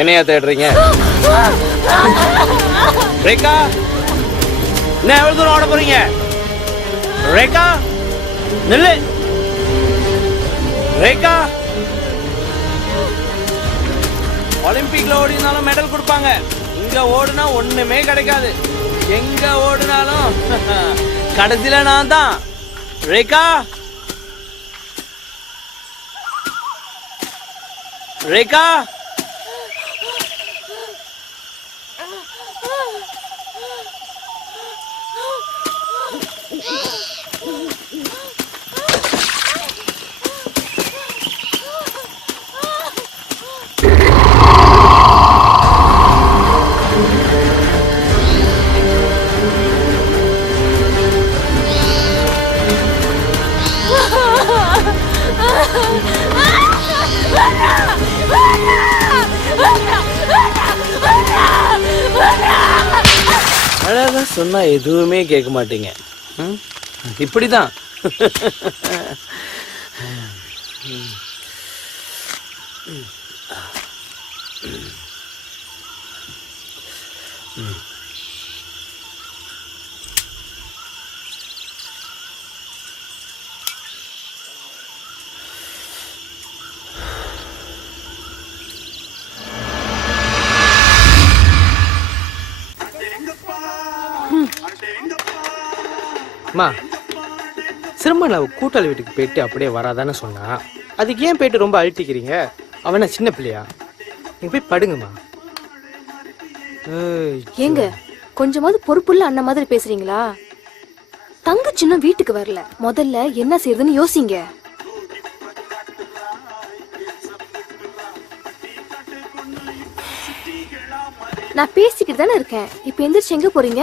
என்னையா தேடுறீங்க? ரேகா, என்ன எவ்வளவு தூரம் ஓட போறீங்க? ரேகா நில்லு. ரேகா, ஒலிம்பிக்ல ஓடினாலும் மெடல் கொடுப்பாங்க, இங்க ஓடுனா ஒண்ணுமே கிடைக்காது. எங்க ஓடுனாலும் கடைசியில நான் தான். ரேகா ரேகா, அழகா சொன்னா எதுவுமே கேட்க மாட்டீங்க. இப்படிதான். அம்மா சிறுமன் அவ கூட்டாளி வீட்டுக்கு போயிட்டு அப்படியே வராதானே சொன்னா. அதுக்கு ஏன் போயிட்டு ரொம்ப அழுத்திக்கிறீங்க? அவனா சின்ன பிள்ளையா? நீங்க போய் படுங்கம்மா. ஏங்க கொஞ்சமாவது பொறுப்புள்ள அண்ணன் மாதிரி பேசுறீங்களா? தங்கச்சி இன்னும் வீட்டுக்கு வரல, முதல்ல என்ன செய்யறதுன்னு யோசிங்க. நான் பேசிக்கிட்டு தானே இருக்கேன், இப்ப எந்திரிச்சு எங்க போறீங்க?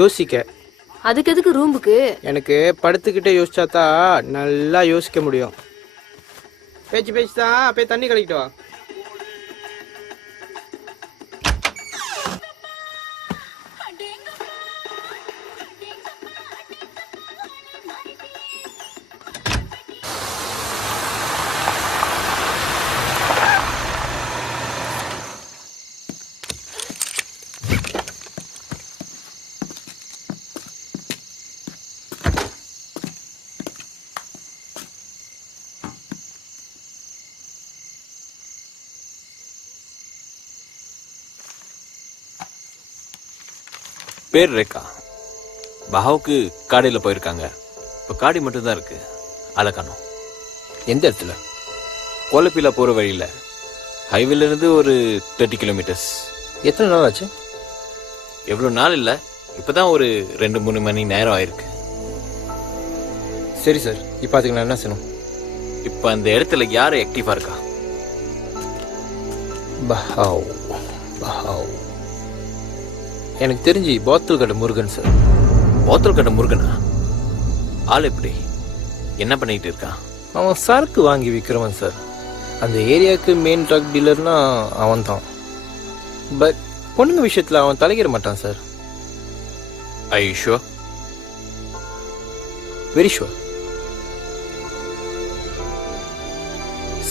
யோசிக்க. அதுக்கு எதுக்கு ரூமுக்கு? எனக்கு படுத்துக்கிட்டே யோசிச்சாதான் நல்லா யோசிக்க முடியும். பேச்சு பேச்சு தான், போய் தண்ணி கழிக்கிட்டு வா. பேர் ரேகா. பஹாவுக்கு காடியில் போயிருக்காங்க. இப்போ காடி மட்டும்தான் இருக்கு, ஆளை காணோம். எந்த இடத்துல? கோலப்பிலா போகிற வழியில், ஹைவேலேருந்து ஒரு 30 கிலோமீட்டர்ஸ். எத்தனை நாள் ஆச்சு? எவ்வளோ நாள் இல்லை, இப்போ தான் ஒரு 2-3 மணி நேரம் ஆயிருக்கு. சரி சார், இப்போ அதுக்கு நான் என்ன செய்யணும்? இப்போ அந்த இடத்துல யார் ஆக்டிவாக இருக்கா? பஹாவ் பஹாவ் எனக்கு தெரிஞ்சு போத்தல் கடை முருகன் சார். போத்தல் கடை முருகனா? ஆள் எப்படி, என்ன பண்ணிட்டு இருக்கான்? அவன் சரக்கு வாங்கி விற்கிறவன் சார். அந்த ஏரியாவுக்கு மெயின் ட்ரக் டீலர்னா அவன் தான். பட் பொண்ணுங்க விஷயத்தில் அவன் தலையிட மாட்டான் சார். ஐ ஷுவர்? Very sure.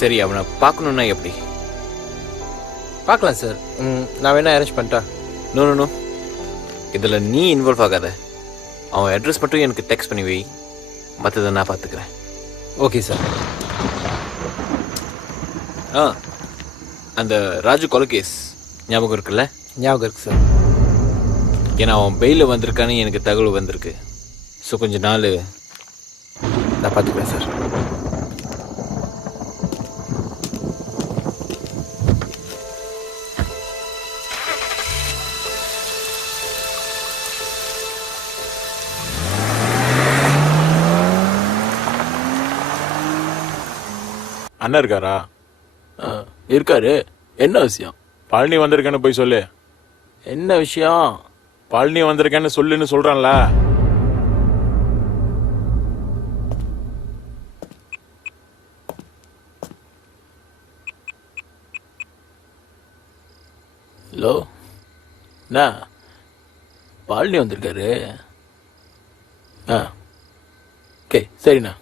சரி, அவனை பார்க்கணுன்னா எப்படி? பார்க்கலாம் சார். நான் வேணா அரேஞ்ச் பண்ணிட்டா? நோ நோ நோ, இதில் நீ இன்வால்வ் ஆகாத. அவன் அட்ரஸ் மட்டும் எனக்கு டெக்ஸ்ட் பண்ணி வை, மற்றதை நான் பார்த்துக்கிறேன். Okay sir. அந்த ராஜு கொலை கேஸ் ஞாபகம் இருக்குல்ல? ஞாபகம் இருக்கு சார். ஏன்னா அவன் பெயிலில் வந்திருக்கான்னு எனக்கு தகவல் வந்திருக்கு. ஸோ கொஞ்ச நாள் நான் பார்த்துக்கிறேன் சார். அண்ணன் இருக்காரா? இருக்காரு. என்ன விஷயம்? பழனி வந்திருக்கேன்னு போய் சொல்லு. என்ன விஷயம்? பழனி வந்திருக்கேன்னு சொல்லுன்னு சொல்றான்ல. ஹலோ, என்ன பழனி வந்திருக்காரு? ஓகே சரிண்ணா.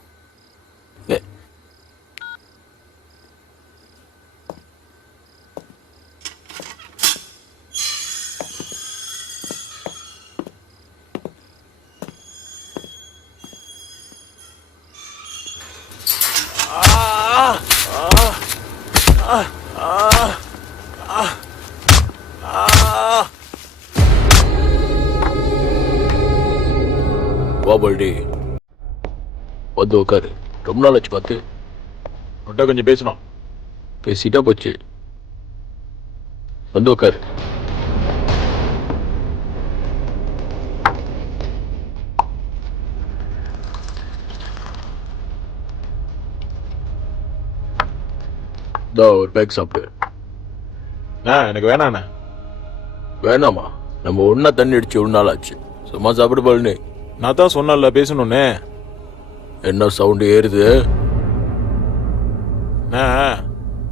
வாபல்டி வந்து உட்காரு. ரொம்ப நாள் ஆச்சு பார்த்து. உன்கிட்ட கொஞ்சம் பேசணும். பேசிட்டா போச்சு, வந்து உட்காரு. ஒரு பேக் சாப்பிடு. எனக்கு வேணாண்ணே. வேணாமா? நம்ம ஒன்னா தண்ணி அடிச்சு ஒரு நாள் ஆச்சு. சும்மா சாப்பிடு பழனி. நான் தான் சொன்னல பேசணும்னு. என்ன சவுண்டு ஏறுது?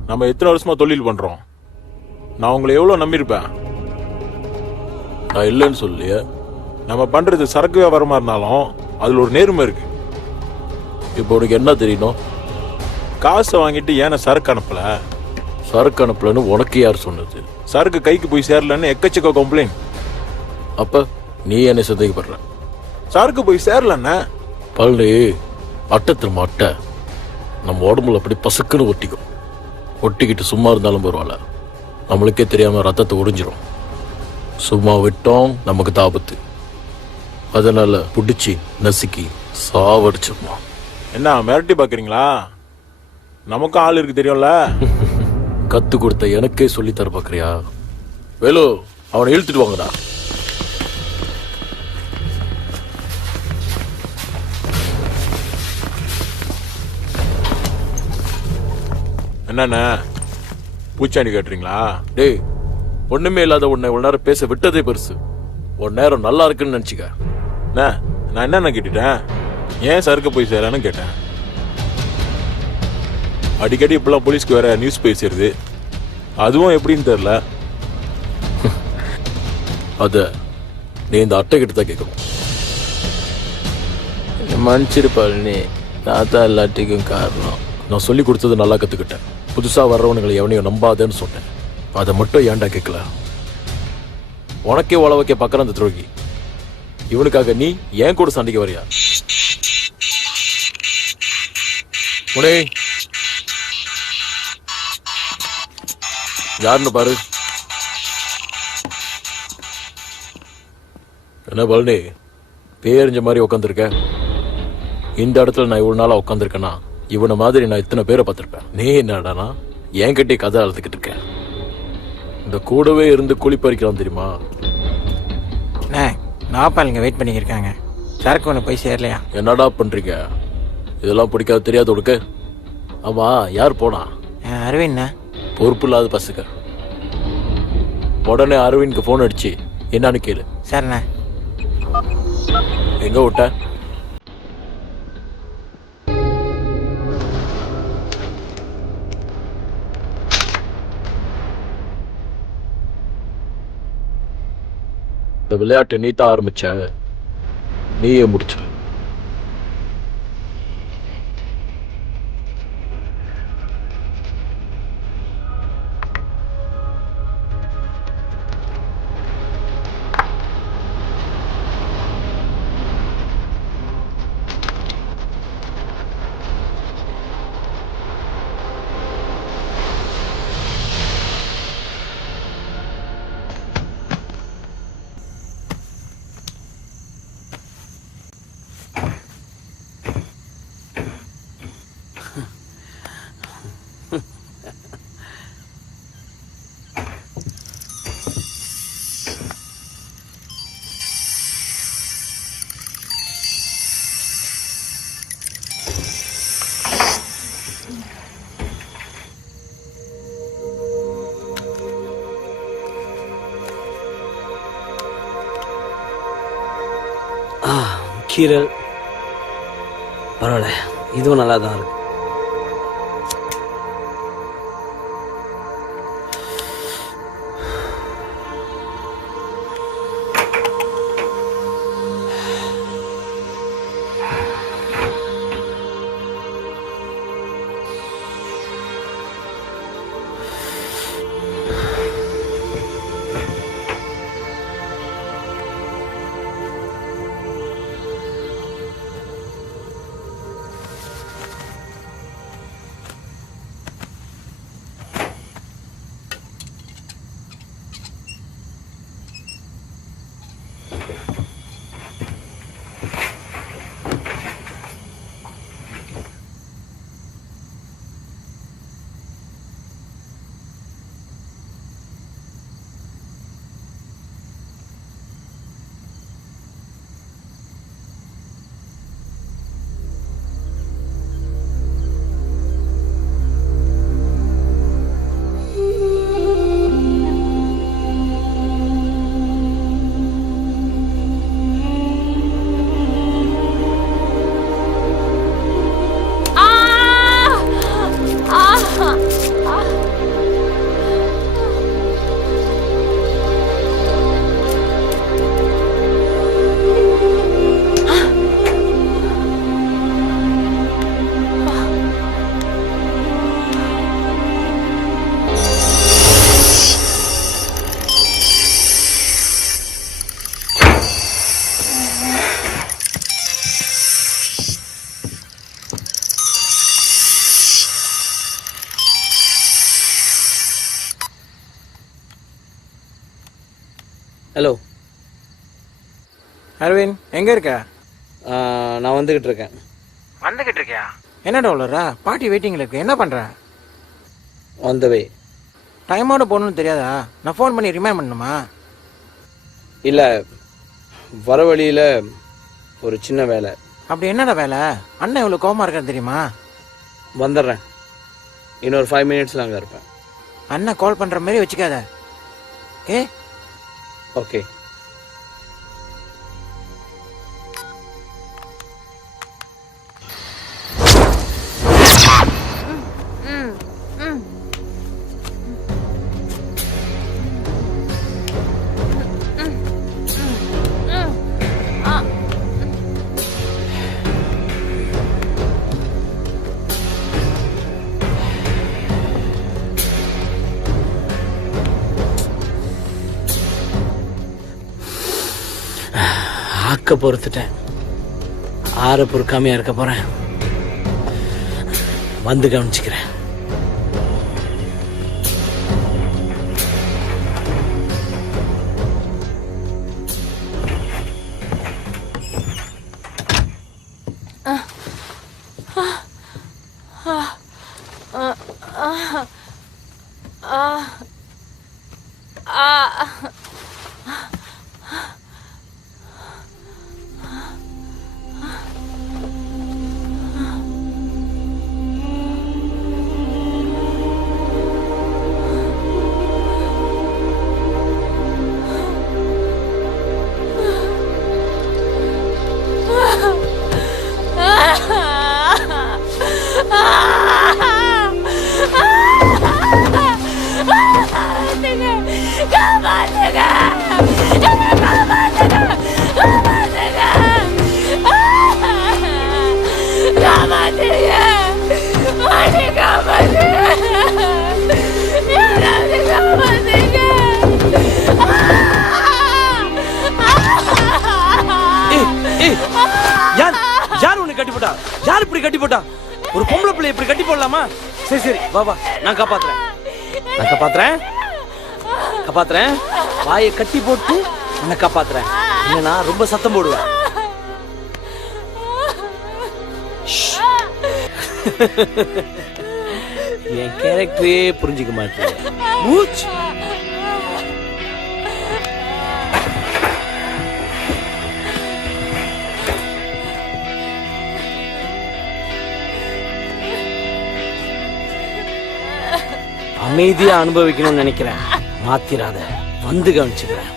நம்ம எத்தனை வருஷமா தொழில் பண்றோம். நான் உங்களை எவ்வளவு நம்பியிருப்பேன். நான் இல்லைன்னு சொல்லியே. நம்ம பண்றது சரக்கு வியாபாரமா இருந்தாலும் அதுல ஒரு நேர்மை இருக்கு. இப்போ உனக்கு என்ன தெரியணும்? காசை வாங்கிட்டு ஏன சரக்கு அனுப்பல? சரக்கு அனுப்பலன்னு உனக்கு யார் சொன்னது? சரக்கு கைக்கு போய் சேரலன்னு எக்கச்சக்க கம்ப்ளைண்ட். அப்ப நீ என்ன சந்தேகப்படுற? சரக்கு போய் சேரலன்னா பழனி, அட்டத்தில் அட்டை நம்ம உடம்புல அப்படி பசுக்குன்னு ஒட்டிக்கும். ஒட்டிக்கிட்டு சும்மா இருந்தாலும் பரவாயில்ல, நம்மளுக்கே தெரியாம ரத்தத்தை உறிஞ்சிரும். சும்மா விட்டோம் நமக்கு தாபத்து. அதனால பிடிச்சி நசுக்கி சாவடிச்சுமா. என்ன மிரட்டி பாக்குறீங்களா? நமக்கும் ஆள் இருக்கு தெரியும்ல. கத்து கொடுத்த எனக்கே சொல்லி தர பாக்குறியா? வேலு, அவனை இழுத்துட்டு வாங்கடா. என்னண்ணே பூச்சாண்டி கேட்டுறீங்களா? டேய், ஒண்ணுமே இல்லாத உன்னை இவ்வளவு நேரம் பேச விட்டதே பெருசு. உன் நேரம் நல்லா இருக்குன்னு நினைச்சுக்க. நான் என்னென்ன கேட்டுட்டேன்? ஏன் சறுக்க போய் சேரான்னு கேட்டேன். அடிக்கடி இப்பெல்லாம் போலீஸ்க்கு வேற நியூஸ் போய் சேருது. அதுவும் எப்படின்னு தெரியல. அத நீ இந்த அட்டை கிட்ட தான் கேட்கணும். மன்னிச்சிரு பழனி, நான் தான் எல்லாத்துக்கும் காரணம். நான் சொல்லி கொடுத்தது நல்லா கத்துக்கிட்டேன். புதுசா வர்றவனுங்களை எவனையும் நம்பாதேன்னு சொன்னேன். அதை மட்டும் ஏன்டா கேட்கல? உனக்கே உழ வைக்க பார்க்கற அந்த துரோகி, இவனுக்காக நீ ஏன் கூட சண்டைக்கு வரியா? உனே யாருன்னு பாரு. என்ன பழனி, பேரிஞ்ச மாதிரி உட்காந்துருக்க? இந்த இடத்துல நான் இவ்வளவு நாளா உட்காந்துருக்கேன்னா இவனை மாதிரி நான் இத்தனை பேரை பார்த்திருப்பேன். நீ என்னடானா என் கிட்டே கதை அழுத்துக்கிட்டு இருக்க? இந்த கூடவே இருந்து கூலி பறிக்கலாம் தெரியுமா? நாப்பாளுங்க வெயிட் பண்ணிக்கிருக்காங்க. சரக்கு ஒன்று போய் சேரலையா? என்னடா பண்றீங்க? இதெல்லாம் பிடிக்காது தெரியாது உனக்கு? ஆமா, யார் போனா? அரவிந்த். பொறுப்பு இல்லாத பசங்க. உடனே அரவிந்த்க்கு போன் அடிச்சு என்னன்னு கேளு. சரிண்ணா. எங்க விட்ட? இந்த விளையாட்டை நீ தான் ஆரம்பிச்ச, நீயே முடிச்ச. கீரல் பரவாயில்ல, இதுவும் நல்லா தான் இருக்கு. ஹலோ அரவிந்த், எங்க இருக்க? நான் வந்துக்கிட்டு இருக்கேன். வந்துகிட்டு இருக்கியா? என்னடா உள்ளரா? பாட்டி வெயிட்டிங்ல இருக்கு. என்ன பண்ற? ஆன் த வே. டைமோட போகணும்னு தெரியாதா? நான் ஃபோன் பண்ணி ரிமைண்ட் பண்ணணுமா? இல்லை, வர வழியில் ஒரு சின்ன வேலை. அப்படி என்னடா வேலை? அண்ணன் இவ்வளோ கோவமா இருக்கான்னு தெரியுமா? வந்துடுறேன். இன்னொரு 5 மினிட்ஸில் அங்கே இருப்பேன். அண்ணன் கால் பண்ற மாதிரி வச்சுக்காத. ஓகே. ஆக்க பொறுத்துட்டேன். ஆற பொறுக்காமையா இருக்க போறேன். வந்து கவனிச்சுக்கிறேன். யார் உன்னை கட்டி போட்டா? யார் இப்படி கட்டி போட்டா? ஒரு பொம்பளை பிள்ளை இப்படி கட்டி போடலாமா? சரி சரி, வா வா, நான் காப்பாத்துறேன். நான் காப்பாத்துறேன். வாயை கட்டி போட்டு உன்னை காப்பாத்துறேன். இல்லைனா ரொம்ப சத்தம் போடுவேன். என் கேரக்டரே புரிஞ்சுக்க மாட்டேன். மூச்சு. அமைதியா அனுபவிக்கணும்னு நினைக்கிறேன். மாத்திராத, வந்து கவனிச்சுக்கிறேன்.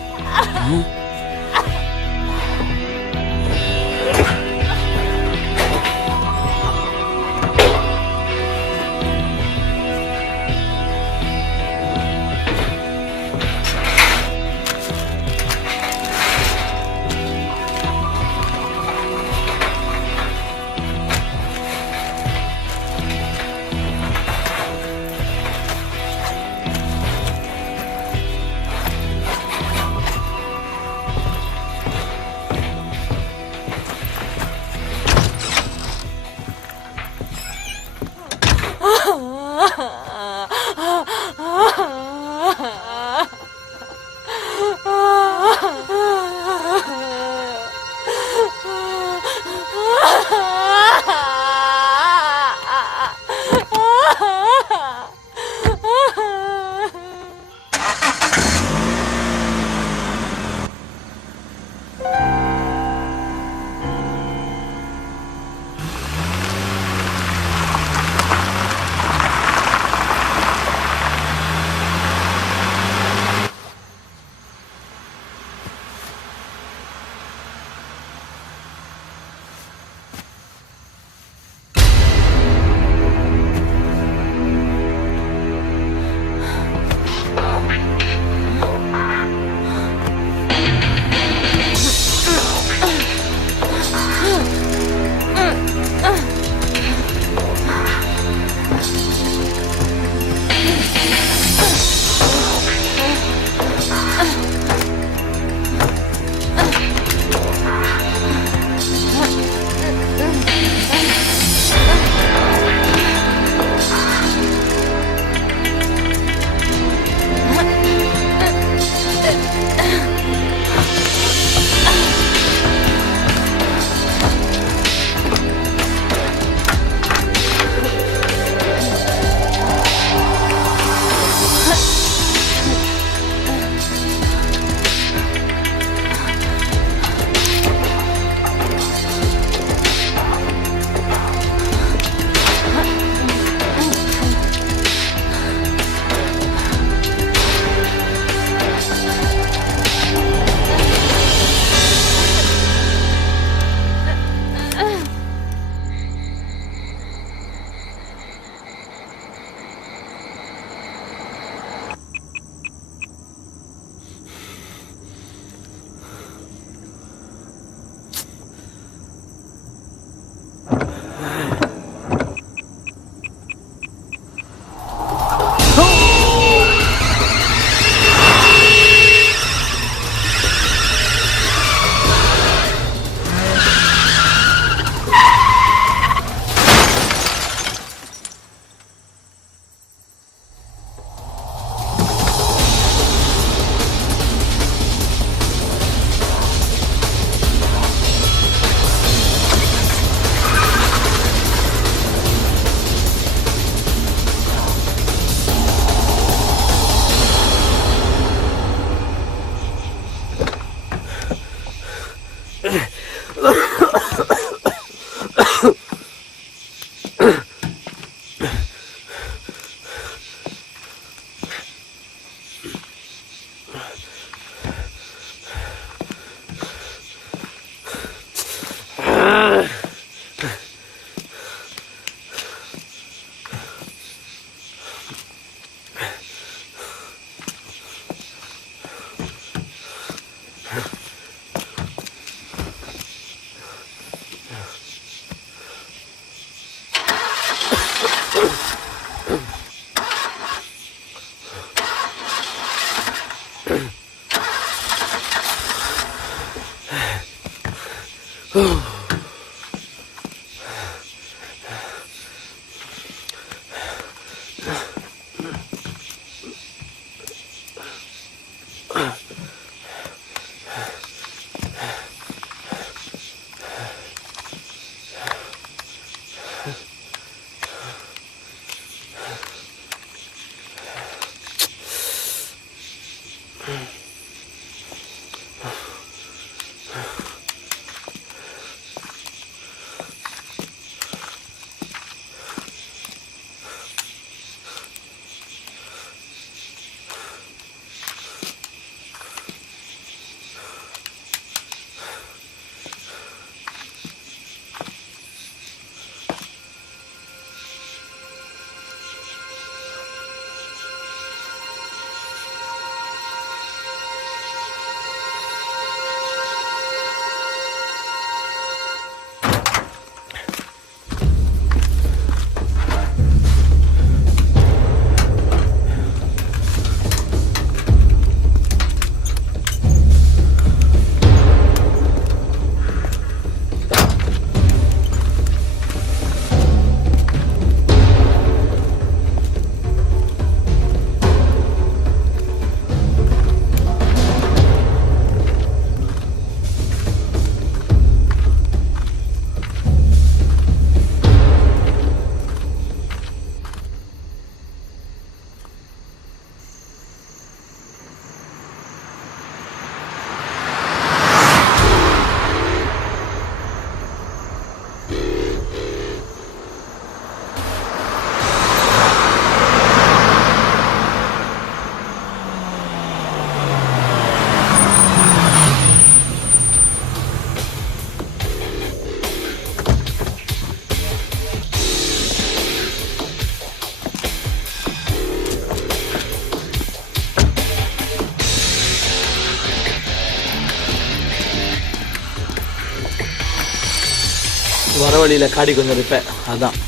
வழியில் காடி கொஞ்சம் இருப்பேன், அதான்.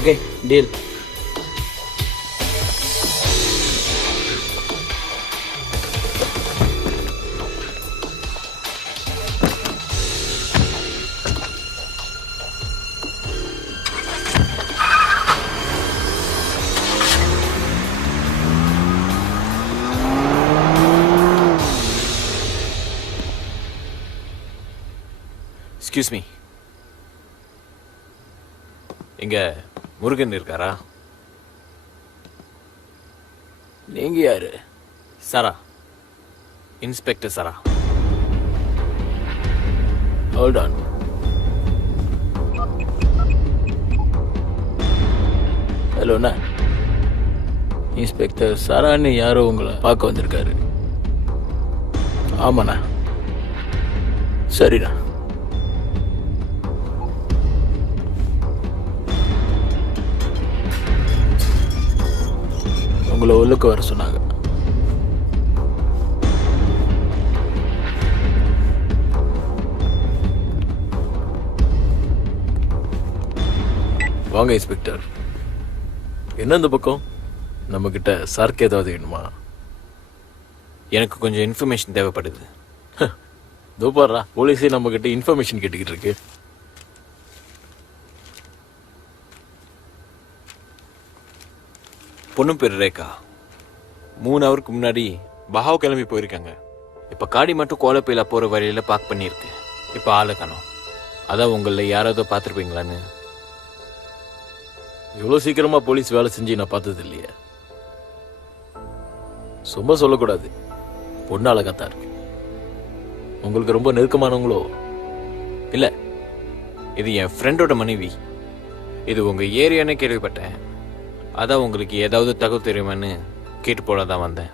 Okay, deal. எக்ஸ்கியூஸ் மீ, இங்க முருகன் இருக்காரா? நீங்க யாரு? Sara, inspector Sara. Hold on. Hello அண்ணா, இன்ஸ்பெக்டர் சாரான்னு யாரோ உங்களை பார்க்க வந்திருக்காரு. ஆமாண்ணா. சரிண்ணா. உங்களை உள்ளுக்கு வர சொன்னாங்க. வாங்க இன்ஸ்பெக்டர். என்ன இந்த பக்கம்? நம்ம கிட்ட சரக்கு ஏதாவது வேணுமா? எனக்கு கொஞ்சம் இன்ஃபர்மேஷன் தேவைப்படுது. தூப்பாடுறா, போலீஸே நம்ம கிட்ட இன்ஃபர்மேஷன் கேட்டுக்கிட்டு இருக்கு. பொண்ணு பேர் ரேகா. 3 ஹவருக்கு முன்னாடி பஹாவ் கிளம்பி போயிருக்காங்க. இப்போ காடி மட்டும் கோலப்பையில் போகிற வழியில் பார்க் பண்ணியிருக்கு. இப்போ ஆளை காணோம். அதான் உங்களில் யாராவது பார்த்துருப்பீங்களான்னு. இவ்வளோ சீக்கிரமா போலீஸ் வேலை செஞ்சு நான் பார்த்தது இல்லையே. சும்மா சொல்லக்கூடாது, பொண்ணு அழகாத்தான் இருக்கு. உங்களுக்கு ரொம்ப நெருக்கமானவங்களோ? இல்லை, இது என் ஃப்ரெண்டோட மனைவி. இது உங்கள் ஏரியானே கேள்விப்பட்டேன். அதான் உங்களுக்கு ஏதாவது தகவல் தெரியுமான்னு கேட்டு போல தான் வந்தேன்.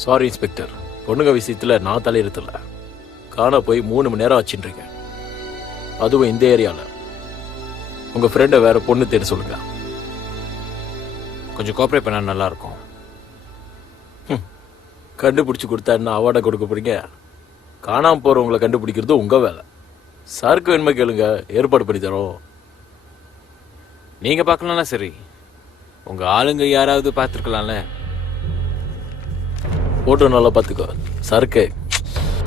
சாரி இன்ஸ்பெக்டர், பொண்ணுங்க விஷயத்தில் நான் தலையிடல. காண போய் 3 மணி நேரம் வச்சுருக்கேன், அதுவும் இந்த ஏரியாவில். உங்கள் ஃப்ரெண்டை வேற பொண்ணு தேடி சொல்லுங்க. கொஞ்சம் கோஆப்ரேட் பண்ணால் நல்லாயிருக்கும். கண்டுபிடிச்சி கொடுத்தா என்ன அவார்டை கொடுக்க போறீங்க? காணாமல் போகிறவங்களை கண்டுபிடிக்கிறது உங்கள் வேலை. சாருக்கு வேணுமா கேளுங்க, ஏற்பாடு பண்ணி தரோம். நீங்கள் பார்க்கலாம்ல, சரி. உங்கள் ஆளுங்க யாராவது பார்த்துருக்கலாம்ல. போட்டோ நல்லா பார்த்துக்கோ. சரக்கு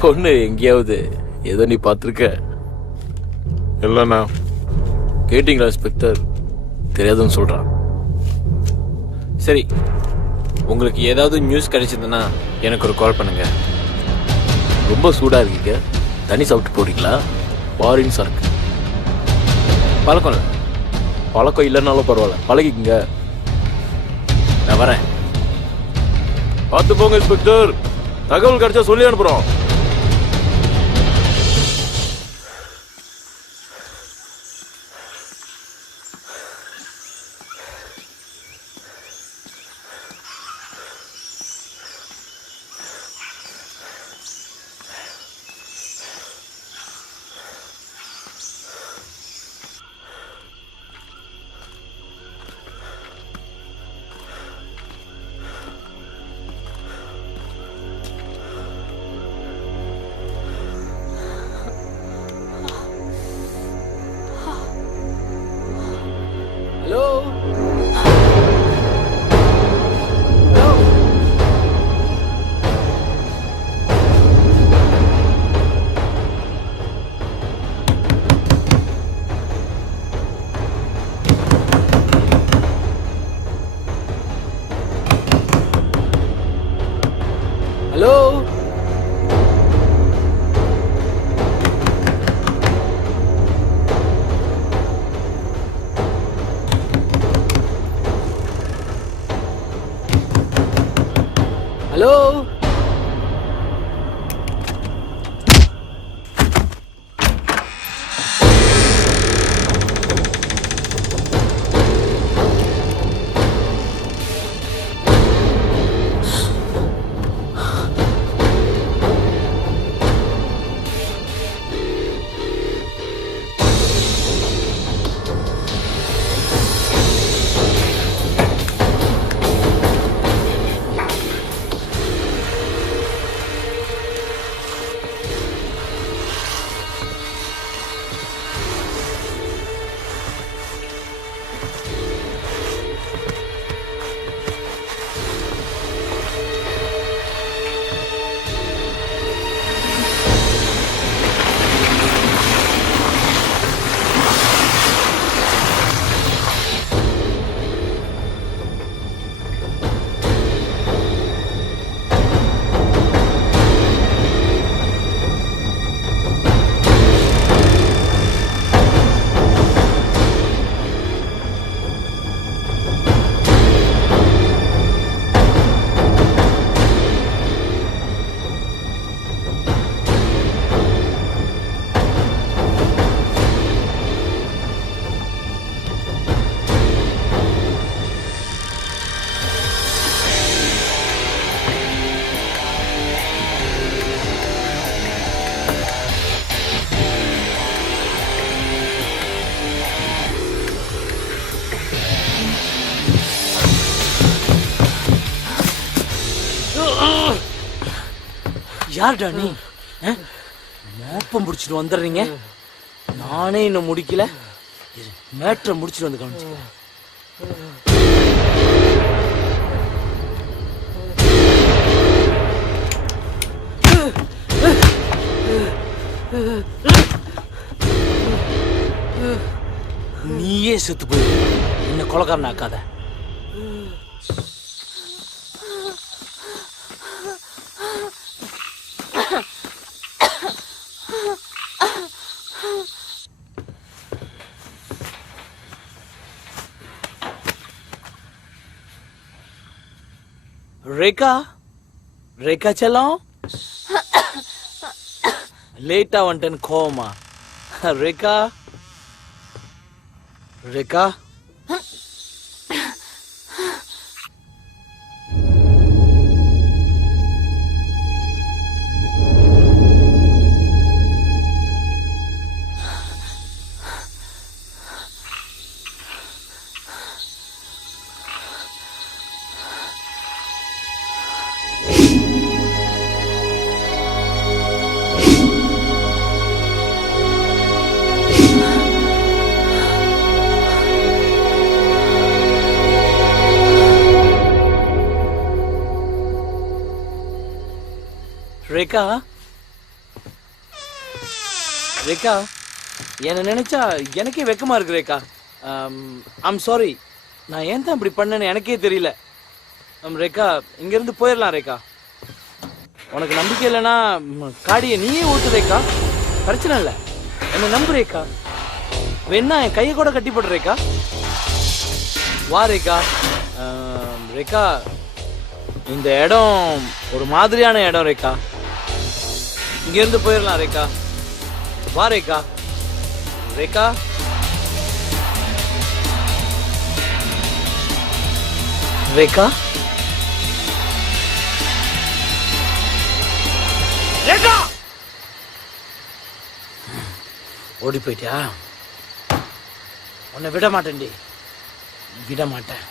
பொண்ணு எங்கேயாவது ஏதோ நீ பார்த்துருக்க? இல்லைண்ணா. கேட்டிங்களா இன்ஸ்பெக்டர்? தெரியாதுன்னு சொல்கிறான். சரி, உங்களுக்கு ஏதாவது நியூஸ் கிடைச்சதுன்னா எனக்கு ஒரு கால் பண்ணுங்க. ரொம்ப சூடாக இருக்கீங்க, தண்ணி சாப்பிட்டு போறீங்களா? பாரின் சரக்கு. பழக்கம் இல்லை. பழக்கம் இல்லைன்னாலும் பரவாயில்ல, பழகிக்குங்க. நான் வரேன். பார்த்து போங்க இன்ஸ்பெக்டர், தகவல் கிடைச்சா சொல்லி அனுப்புறோம். யாருடா நீ? மோப்பம் முடிச்சிட்டு வந்துடுறீங்க. நானே இன்னும் முடிக்கல. மேட்ரை முடிச்சிட்டு வந்து கவனிச்சுக்கிறேன். நீயே செத்து போய் என்ன கொலைக்காரன் ஆக்காத. ரேகா, ரேகா செல்லம், லேட்டா வந்துட்டேன்னு கோவமா? ரேகா, ரேகா, ரேகா, ரேகா, என்ன நினைச்சா எனக்கே வெக்கமா இருக்கு ரேகா. I'm sorry. நான் ஏன் தான் இப்படி பண்ணேன்னு எனக்கே தெரியல. ரேகா, இங்க இருந்து போயிடலாம் ரேகா. உனக்கு நம்பிக்கை இல்லைன்னா காடியை நீயே ஓட்டு ரேகா, பிரச்சனை இல்லை. என்ன நம்பு ரேகா. வேணா என் கையை கூட கட்டி போடு ரேகா. வா ரேகா. ரேகா, இந்த இடம் ஒரு மாதிரியான இடம் ரேகா. இங்க இருந்து போயிடலாம் ரேகா. வா ரேகா. ரேகா, ரேகா, ரேகா. ஓடி போயிட்டியா? உன்னை விட மாட்டேன்டி, விட மாட்டேன்.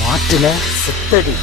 மாட்டுல செத்தடி.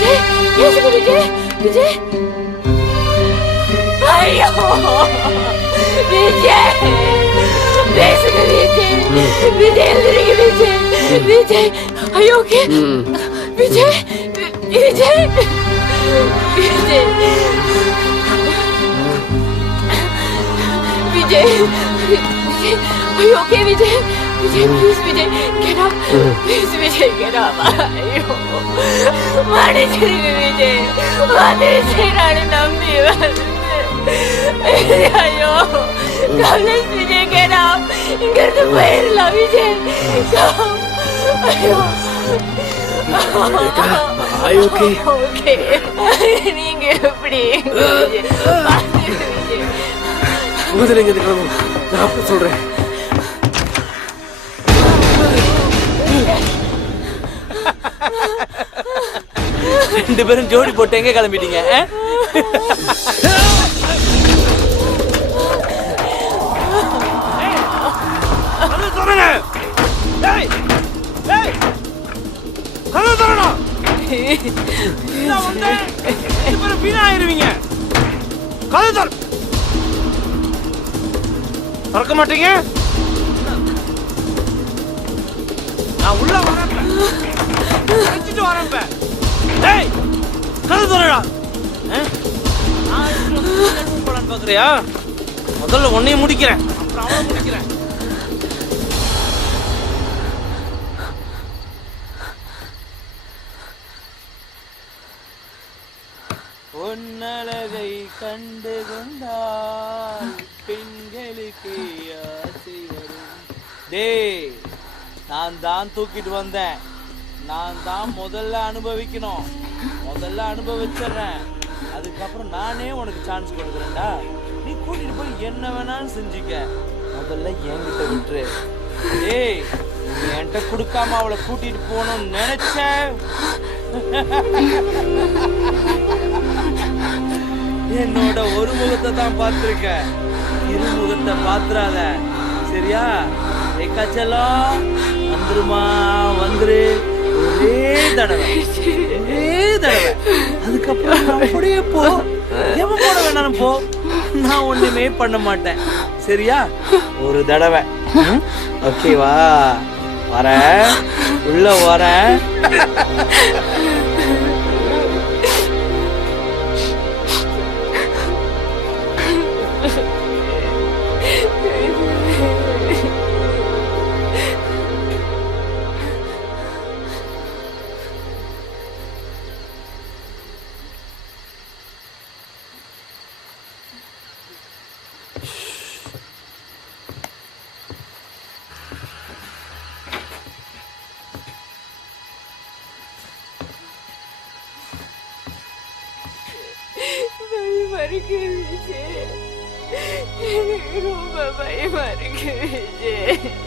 விஜய் பேசுங்க விஜய் விஜய் ஐயோ விஜய் பேசுங்க விஜய் விஜய் எழுதுறீங்க விஜய் விஜய் ஐயோ okay Vijay Vijay Vijay Vijay Are you okay, Vijay? Vijay, please, Vijay, get up. Please, Vijay, get up. Ayyo. மன்னிச்சிருங்க விஜய். மன்னிச்சு நான் நம்பி ஐயோ. Please, Vijay, get up. இங்கிருந்து போயிடலாம் விஜய். ஐயோ. Are you okay? Okay. நீங்க எப்படி முதல்ல இங்க கிளம்பு. நான் அப்ப சொல்றேன். ரெண்டு பேரும் ஜோடி போட்டு எங்க கிளம்பிட்டீங்க? திறக்க மாட்டீங்க? நான் உள்ள வரேன். வரேன். ஏய் கதை தரடா. பாக்குறியா? முதல்ல உன்னையும் முடிக்கிறேன், அப்புறம் அவனை முடிக்கிறேன். பொன்னழகை கண்டு கொண்டால் பெண்களுக்கு ஆசை வரும். டேய், நான் தான் தூக்கிட்டு வந்தேன். நான் தான் முதல்ல அனுபவிக்கணும். முதல்ல அனுபவிச்சிடுறேன், அதுக்கப்புறம் நானே உனக்கு சான்ஸ் கொடுக்குறேன்டா. நீ கூட்டிட்டு போய் என்ன வேணாலும் செஞ்சுக்க, முதல்ல என்கிட்ட விட்டுரு. ஏய், நீ என்கிட்ட கொடுக்காம அவளை கூட்டிட்டு போகணும்னு நினைச்ச என்னோட ஒரு முகத்தை தான் பார்த்திருக்க, இரு முகத்தை பாத்துறாத, சரியா? ஏக்காச்சலம் வந்துருமா, வந்துரு. ஒரே தடவை, அதுக்கப்புறம் அப்படியே போ. எவன் போட வேணாலும் போ, நான் ஒண்ணுமே பண்ண மாட்டேன், சரியா? ஒரு தடவை. ஓகேவா? வரேன், உள்ள வரேன்.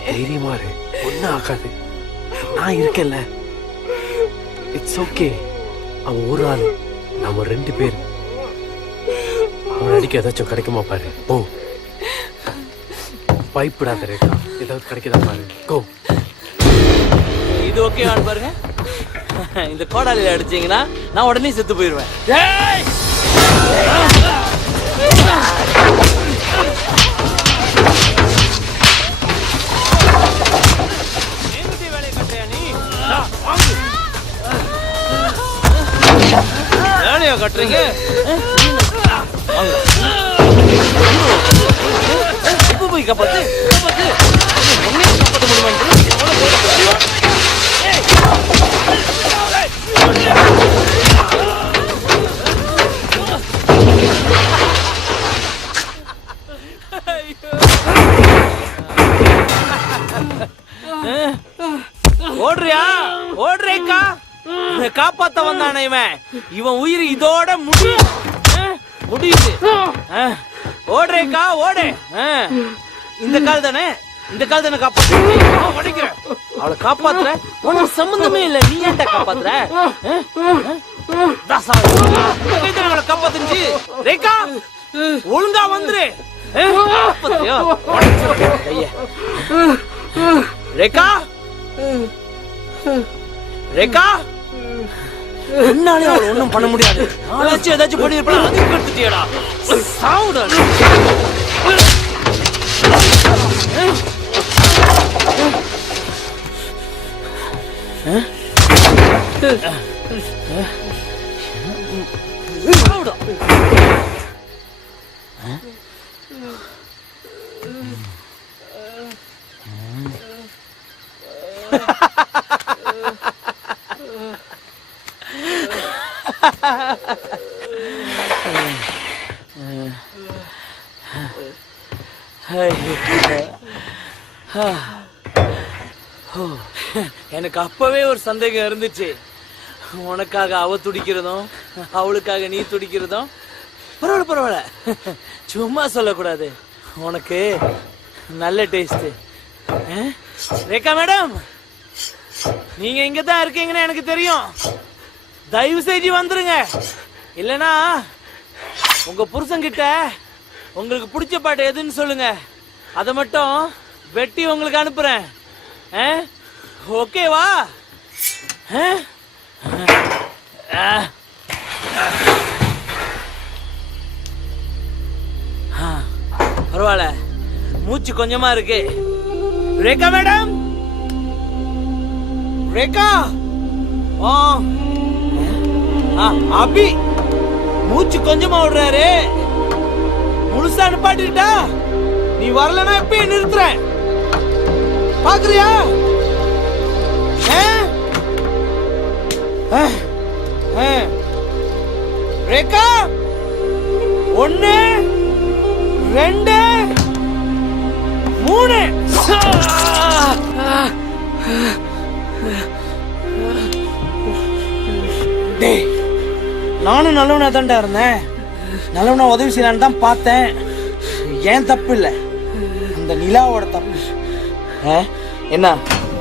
தைரியமா இரு, ஒன்னும் ஆகாது, நான் இருக்கேன்ல. It's okay. அவன் ஒரு ஆளு, நாம ரெண்டு பேர். அவன் அடிக்க ஏதாச்சும் கிடைக்குமா பாரு. ஓ, பயப்படாத ரேகா, ஏதாவது கிடைக்குதா பாரு. கோ. இது ஓகேவான்னு பாருங்க. இந்த கோடாலியில அடிச்சீங்கன்னா நான் உடனே செத்து போயிருவேன். வேலையா கட்டுறீங்க? இப்ப போய் காப்பாத்து, காப்பாத்து. உன்னையும் காப்பாத்த முடியுமா? ஓடுறியா? ஓடுறேக்கா. காப்பாத்த வந்தானே இவன். இவன் உயிர் இதோட முடியுது. ஓடுறேக்கா, ஓடு. இந்த கால் தானே, இந்த கால் தானே காப்பாத்து. அவளை காப்பாத்துற, உனக்கு சம்பந்தமே இல்ல. நீ ஏன்டா காப்பாத்துற? அவளை காப்பாத்துச்சு. ரேகா, ஒழுங்கா வந்துரு. ரேகா, ரேகா, என்னாலே அவளை ஒண்ணும் பண்ண முடியாது. நாளாச்சும் ஏதாச்சும் பண்ணிருப்பா, அதுக்கு எடுத்துட்டியடா. சாவுடா. எனக்கு அப்பவே ஒரு சந்தேகம் இருந்துச்சு. உனக்காக அவ துடிக்கிறதும் அவளுக்காக நீ துடிக்கிறதும். பரவாயில்ல பரவாயில்ல, சும்மா சொல்லக்கூடாது. உனக்கு நல்ல டேஸ்ட். ரேகா மேடம், நீங்க இங்கதான் இருக்கீங்கன்னு எனக்கு தெரியும். தயவு செஞ்சு வந்துருங்க, இல்லனா உங்க புருஷன்கிட்ட உங்களுக்கு பிடிச்ச பாட்டு எதுன்னு சொல்லுங்க, அதை மட்டும் வெட்டி உங்களுக்கு அனுப்புறேன். ஓகேவா? பரவாயில்ல, மூச்சு கொஞ்சமா இருக்கு. ரேகா மேடம், ரேகா, அபி மூச்சு கொஞ்சமா விடுறாரு. முழுசா நிப்பாட்டிட்டா, நீ வரலன்னா இப்ப நிறுத்துறேன். பாக்குறியா? ரேகா, 1 2 3. டேய், நானும் நல்லவனா தான்டா இருந்தேன். நல்லவனா உதவி செய்யலான்னு தான் பார்த்தேன். ஏன் தப்பு இல்ல, அந்த நிலாவோட தப்பு. என்ன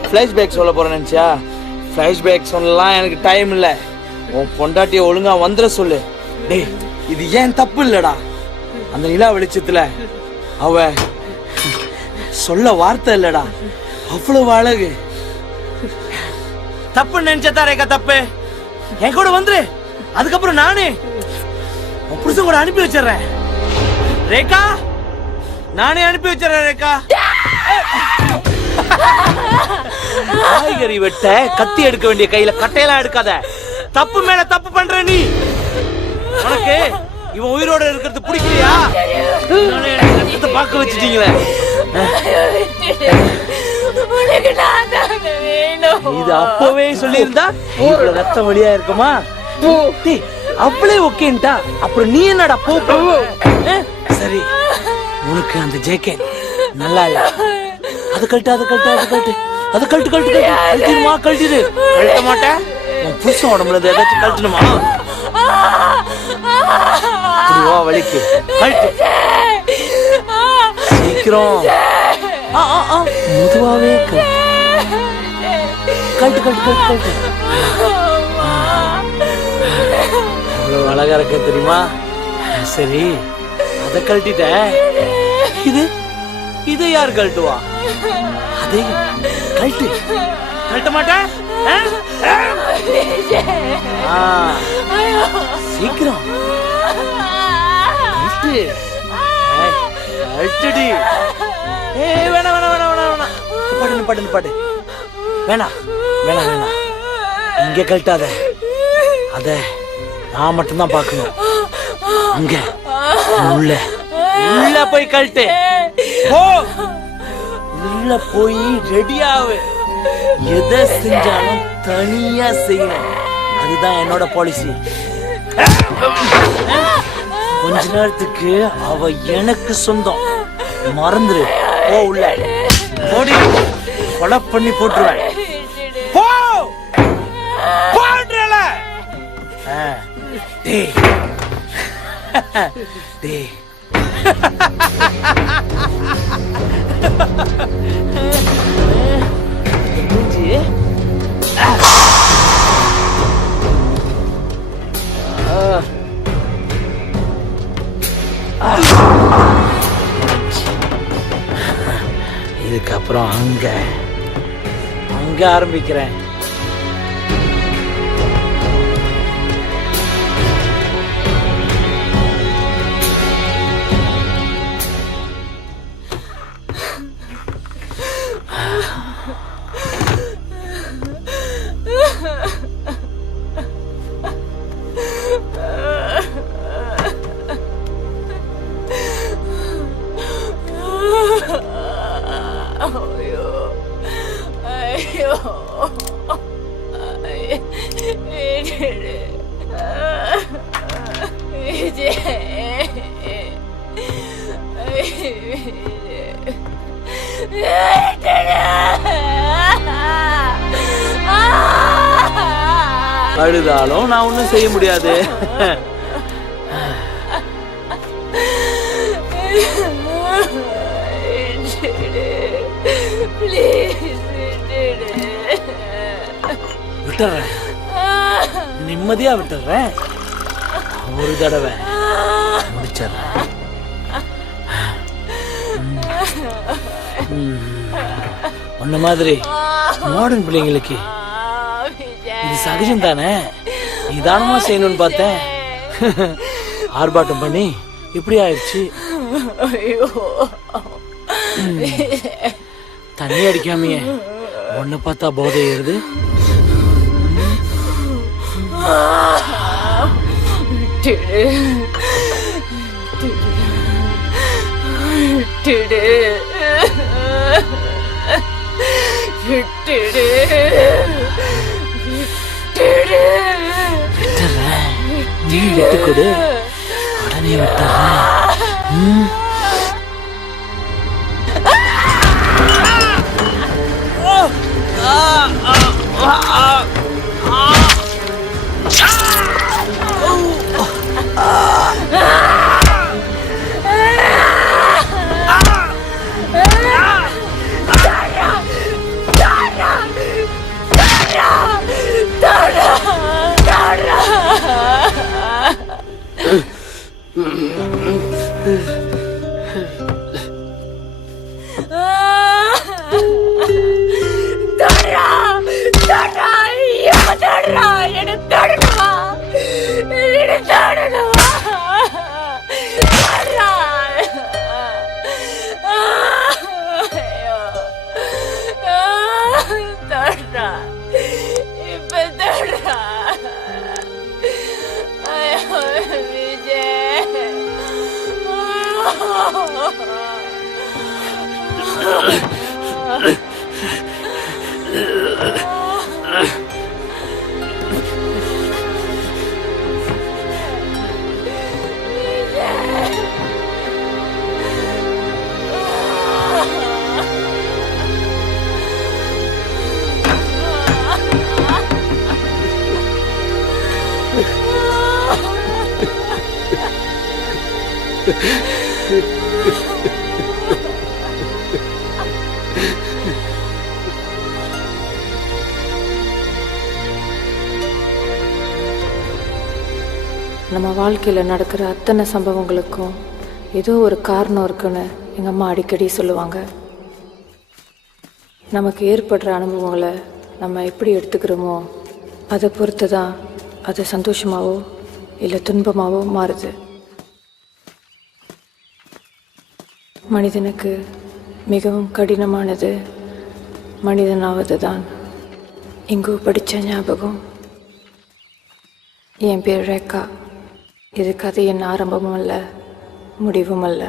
ஃபிளாஷ்பேக் சொல்ல போறேன்னு நினைச்சியா? ஃபிளாஷ்பேக் சொல்லலாம் எனக்கு டைம் இல்ல. உன் பொண்டாட்டிய ஒழுங்கா வந்துட சொல்லு. டேய், இது ஏன் தப்பு இல்லடா. அந்த நிலா வெளிச்சத்துல அவ சொல்ல வார்த்தை இல்லடா, அவ்வளவு அழகு. தப்பு நினைச்சதா ரேகா தப்பு. என் கூட வந்துரு, அதுக்கப்புறம் நானே உன் புருஷன் கூட அனுப்பி வச்சிடறேன். ரேகா, நானே அனுப்பி வச்சிடறேன். ரேகா, காய்கறி வெட்ட கத்தி எடுக்க வேண்டிய கையில கட்டையெல்லாம் எடுக்காத. தப்பு மேல தப்பு பண்ற நீ. உனக்கு இவன் உயிரோட இருக்கிறது பிடிக்கலையா? பார்க்க வச்சுட்டீங்களே. இது அப்பவே சொல்லியிருந்தா இவ்வளவு ரத்தம் வழியா இருக்குமா? அவ்வளே ஓகேன்டா. அப்புறம் நீ என்னடா போ. சரி, உனக்கு அந்த ஜேகே நல்லா இல்ல. அது கழட்டு, அது கழட்டு, அது கழட்டு, அது கழட்டு, கழட்டு, கழட்டிடுமா? கழட்டிடு. கழட்ட மாட்டேன். உன் புருஷன் உடம்புல ஏதாச்சும் கழட்டணுமா? வா, வலிக்கு கழட்டு சீக்கிரம். மெதுவாவே கழட்டு, கழட்டு, கழட்டு, கழட்டு. அவ்வளவு அழகா இருக்க தெரியுமா? சரி, அதை கழட்டிட்ட. இது இதை யார் கழட்டுவா? அதே கழட்டு. கழட்ட மாட்டேன். சீக்கிரம் கழட்டுடி. வேணாம் வேணாம் வேணாம் வேணாம் வேணாம். பாட்டு பாட்டு பாட்டு. வேணாம் வேணாம் வேணாம், இங்க கழட்டாத. அத நான் மட்டும்தான் பார்க்கணும். அங்க உள்ள உள்ள போய் கழட்டு. உள்ள போய் ரெடியாவு. எதை செஞ்சாலும் தனியா செய்யணும், அதுதான் என்னோட பாலிசி. கொஞ்ச நேரத்துக்கு அவ எனக்கு சொந்தம், மறந்துரு. போ உள்ள ஓடி, கொலை பண்ணி போட்டுருவேன். போ போன்றல. டேய் டேய், இதுக்கப்புறம் அங்க அங்க ஆரம்பிக்கிறேன். அழுதாலும் நான் ஒன்றும் செய்ய முடியாது. விட்டுறேன், நிம்மதியா விட்டுறேன். ஒரு தடவை முடிச்சிடறேன். உன்ன மாதிரி மாடர்ன் பிள்ளைங்களுக்கு இது சகஜம் தானே, நிதானமா செய்யணும்னு பார்த்தேன். ஆர்ப்பாட்டம் பண்ணி இப்படி ஆயிடுச்சு. தண்ணி அடிக்காமையே உன்னை பார்த்தா போதை ஏறுது. நீ விட்டு கொடு, உடனே விட்டுறேன். நம்ம வாழ்க்கையில் நடக்கிற அத்தனை சம்பவங்களுக்கும் ஏதோ ஒரு காரணம் இருக்குன்னு எங்கள் அம்மா அடிக்கடி சொல்லுவாங்க. நமக்கு ஏற்படுற அனுபவங்களை நம்ம எப்படி எடுத்துக்கிறோமோ அதை பொறுத்து தான் அது சந்தோஷமாவோ இல்லை துன்பமாவோ மாறுது. மனிதனுக்கு மிகவும் கடினமானது மனிதனாவது தான். எங்கோ படித்த ஞாபகம். என் பேர் ரேகா. இது கதையின் ஆரம்பமும் அல்ல, முடிவும் அல்ல.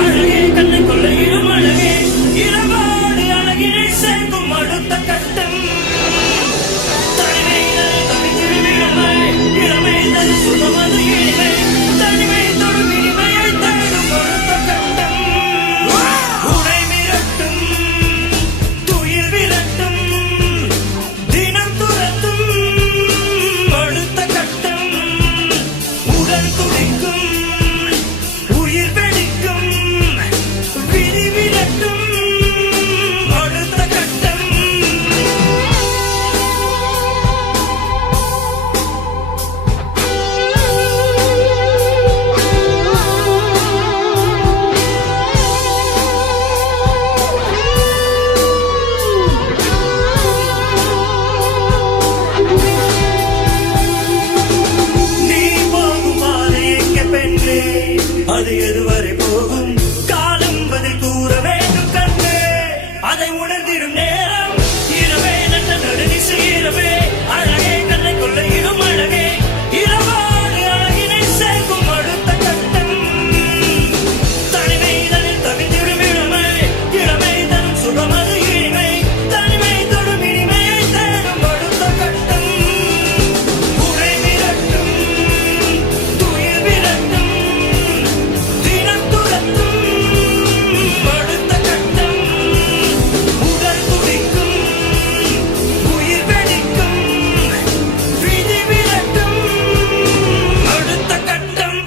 அழகே கண்ணை கொள்ள இளம் அழகே இரவாடு அழகே அது எதுவரை போகும் காலம் பதில் கூற வேண்டும் கண்ணே அதை உணர்ந்திடும் நேரம் இரவே நட்ட நடுநிசை இரவே அழகே கண்ணை கொள்ளையிடும் அழகே இரவாடு அழகினை சேர்க்கும் அடுத்த கட்டம் தனிமை தனில் தவித்திடும் இளமை இளமை தரும் சுகமது இனிமை தனிமை தொடும் இனிமையை தேடும் அடுத்த கட்டம் உரை விரட்டும் துயில் விரட்டும் தினம் துரத்தும் அடுத்த கட்டம் உடல் துடிக்கும் உயிர் வெடிக்கும் விதி விரட்டும் அடுத்த கட்டம்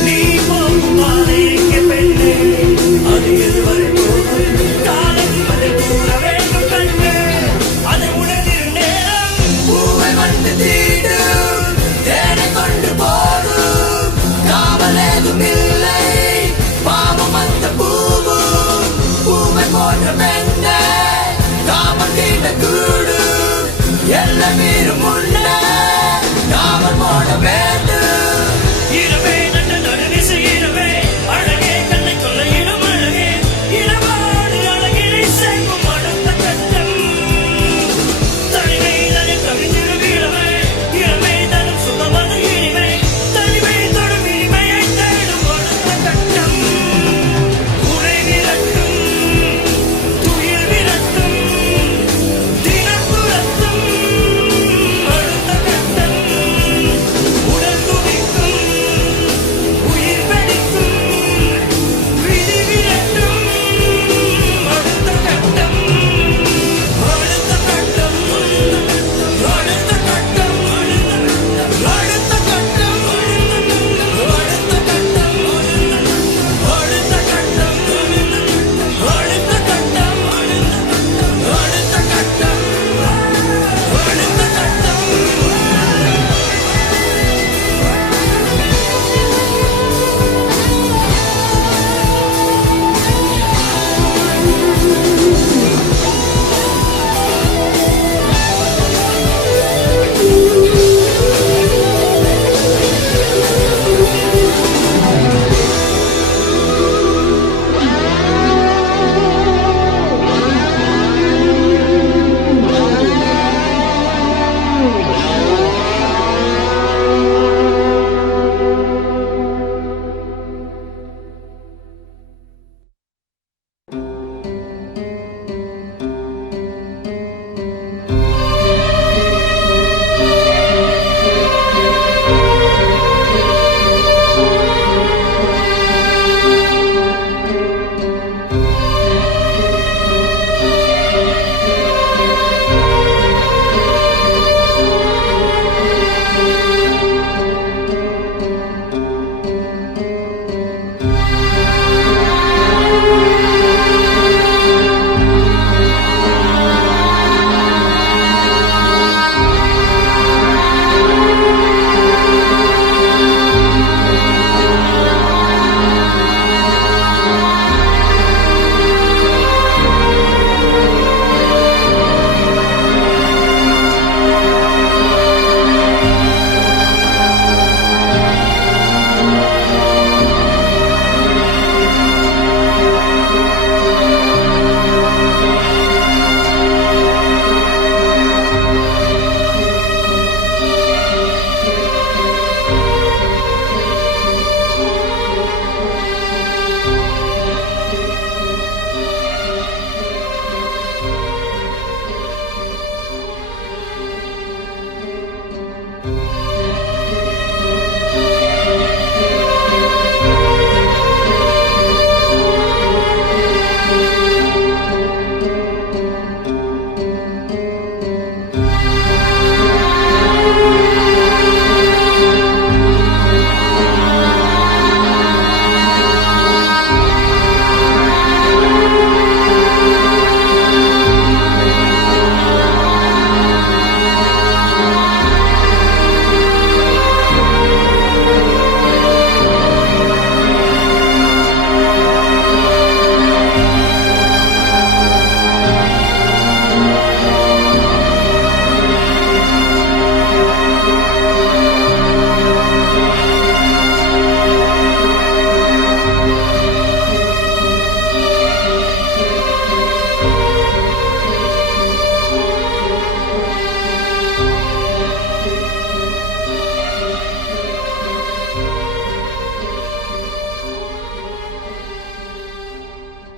நீ போகும் பாதை எங்கே பெண்ணே அது எதுவரை போகும் காலம் பதில் கூற வேண்டும் கண்ணே அதை உணர்ந்திடும் நேரம் பூவை வந்து தீடும் தேனை கொண்டு போகும் காவல் ஏதும் இல்லை பாவம் அந்த பூவும் பூவை போன்ற பெண்ணே காவல் தீண்ட கூடும் எல்லாம் மீறும் முன்னே காவல் போட வேண்டும்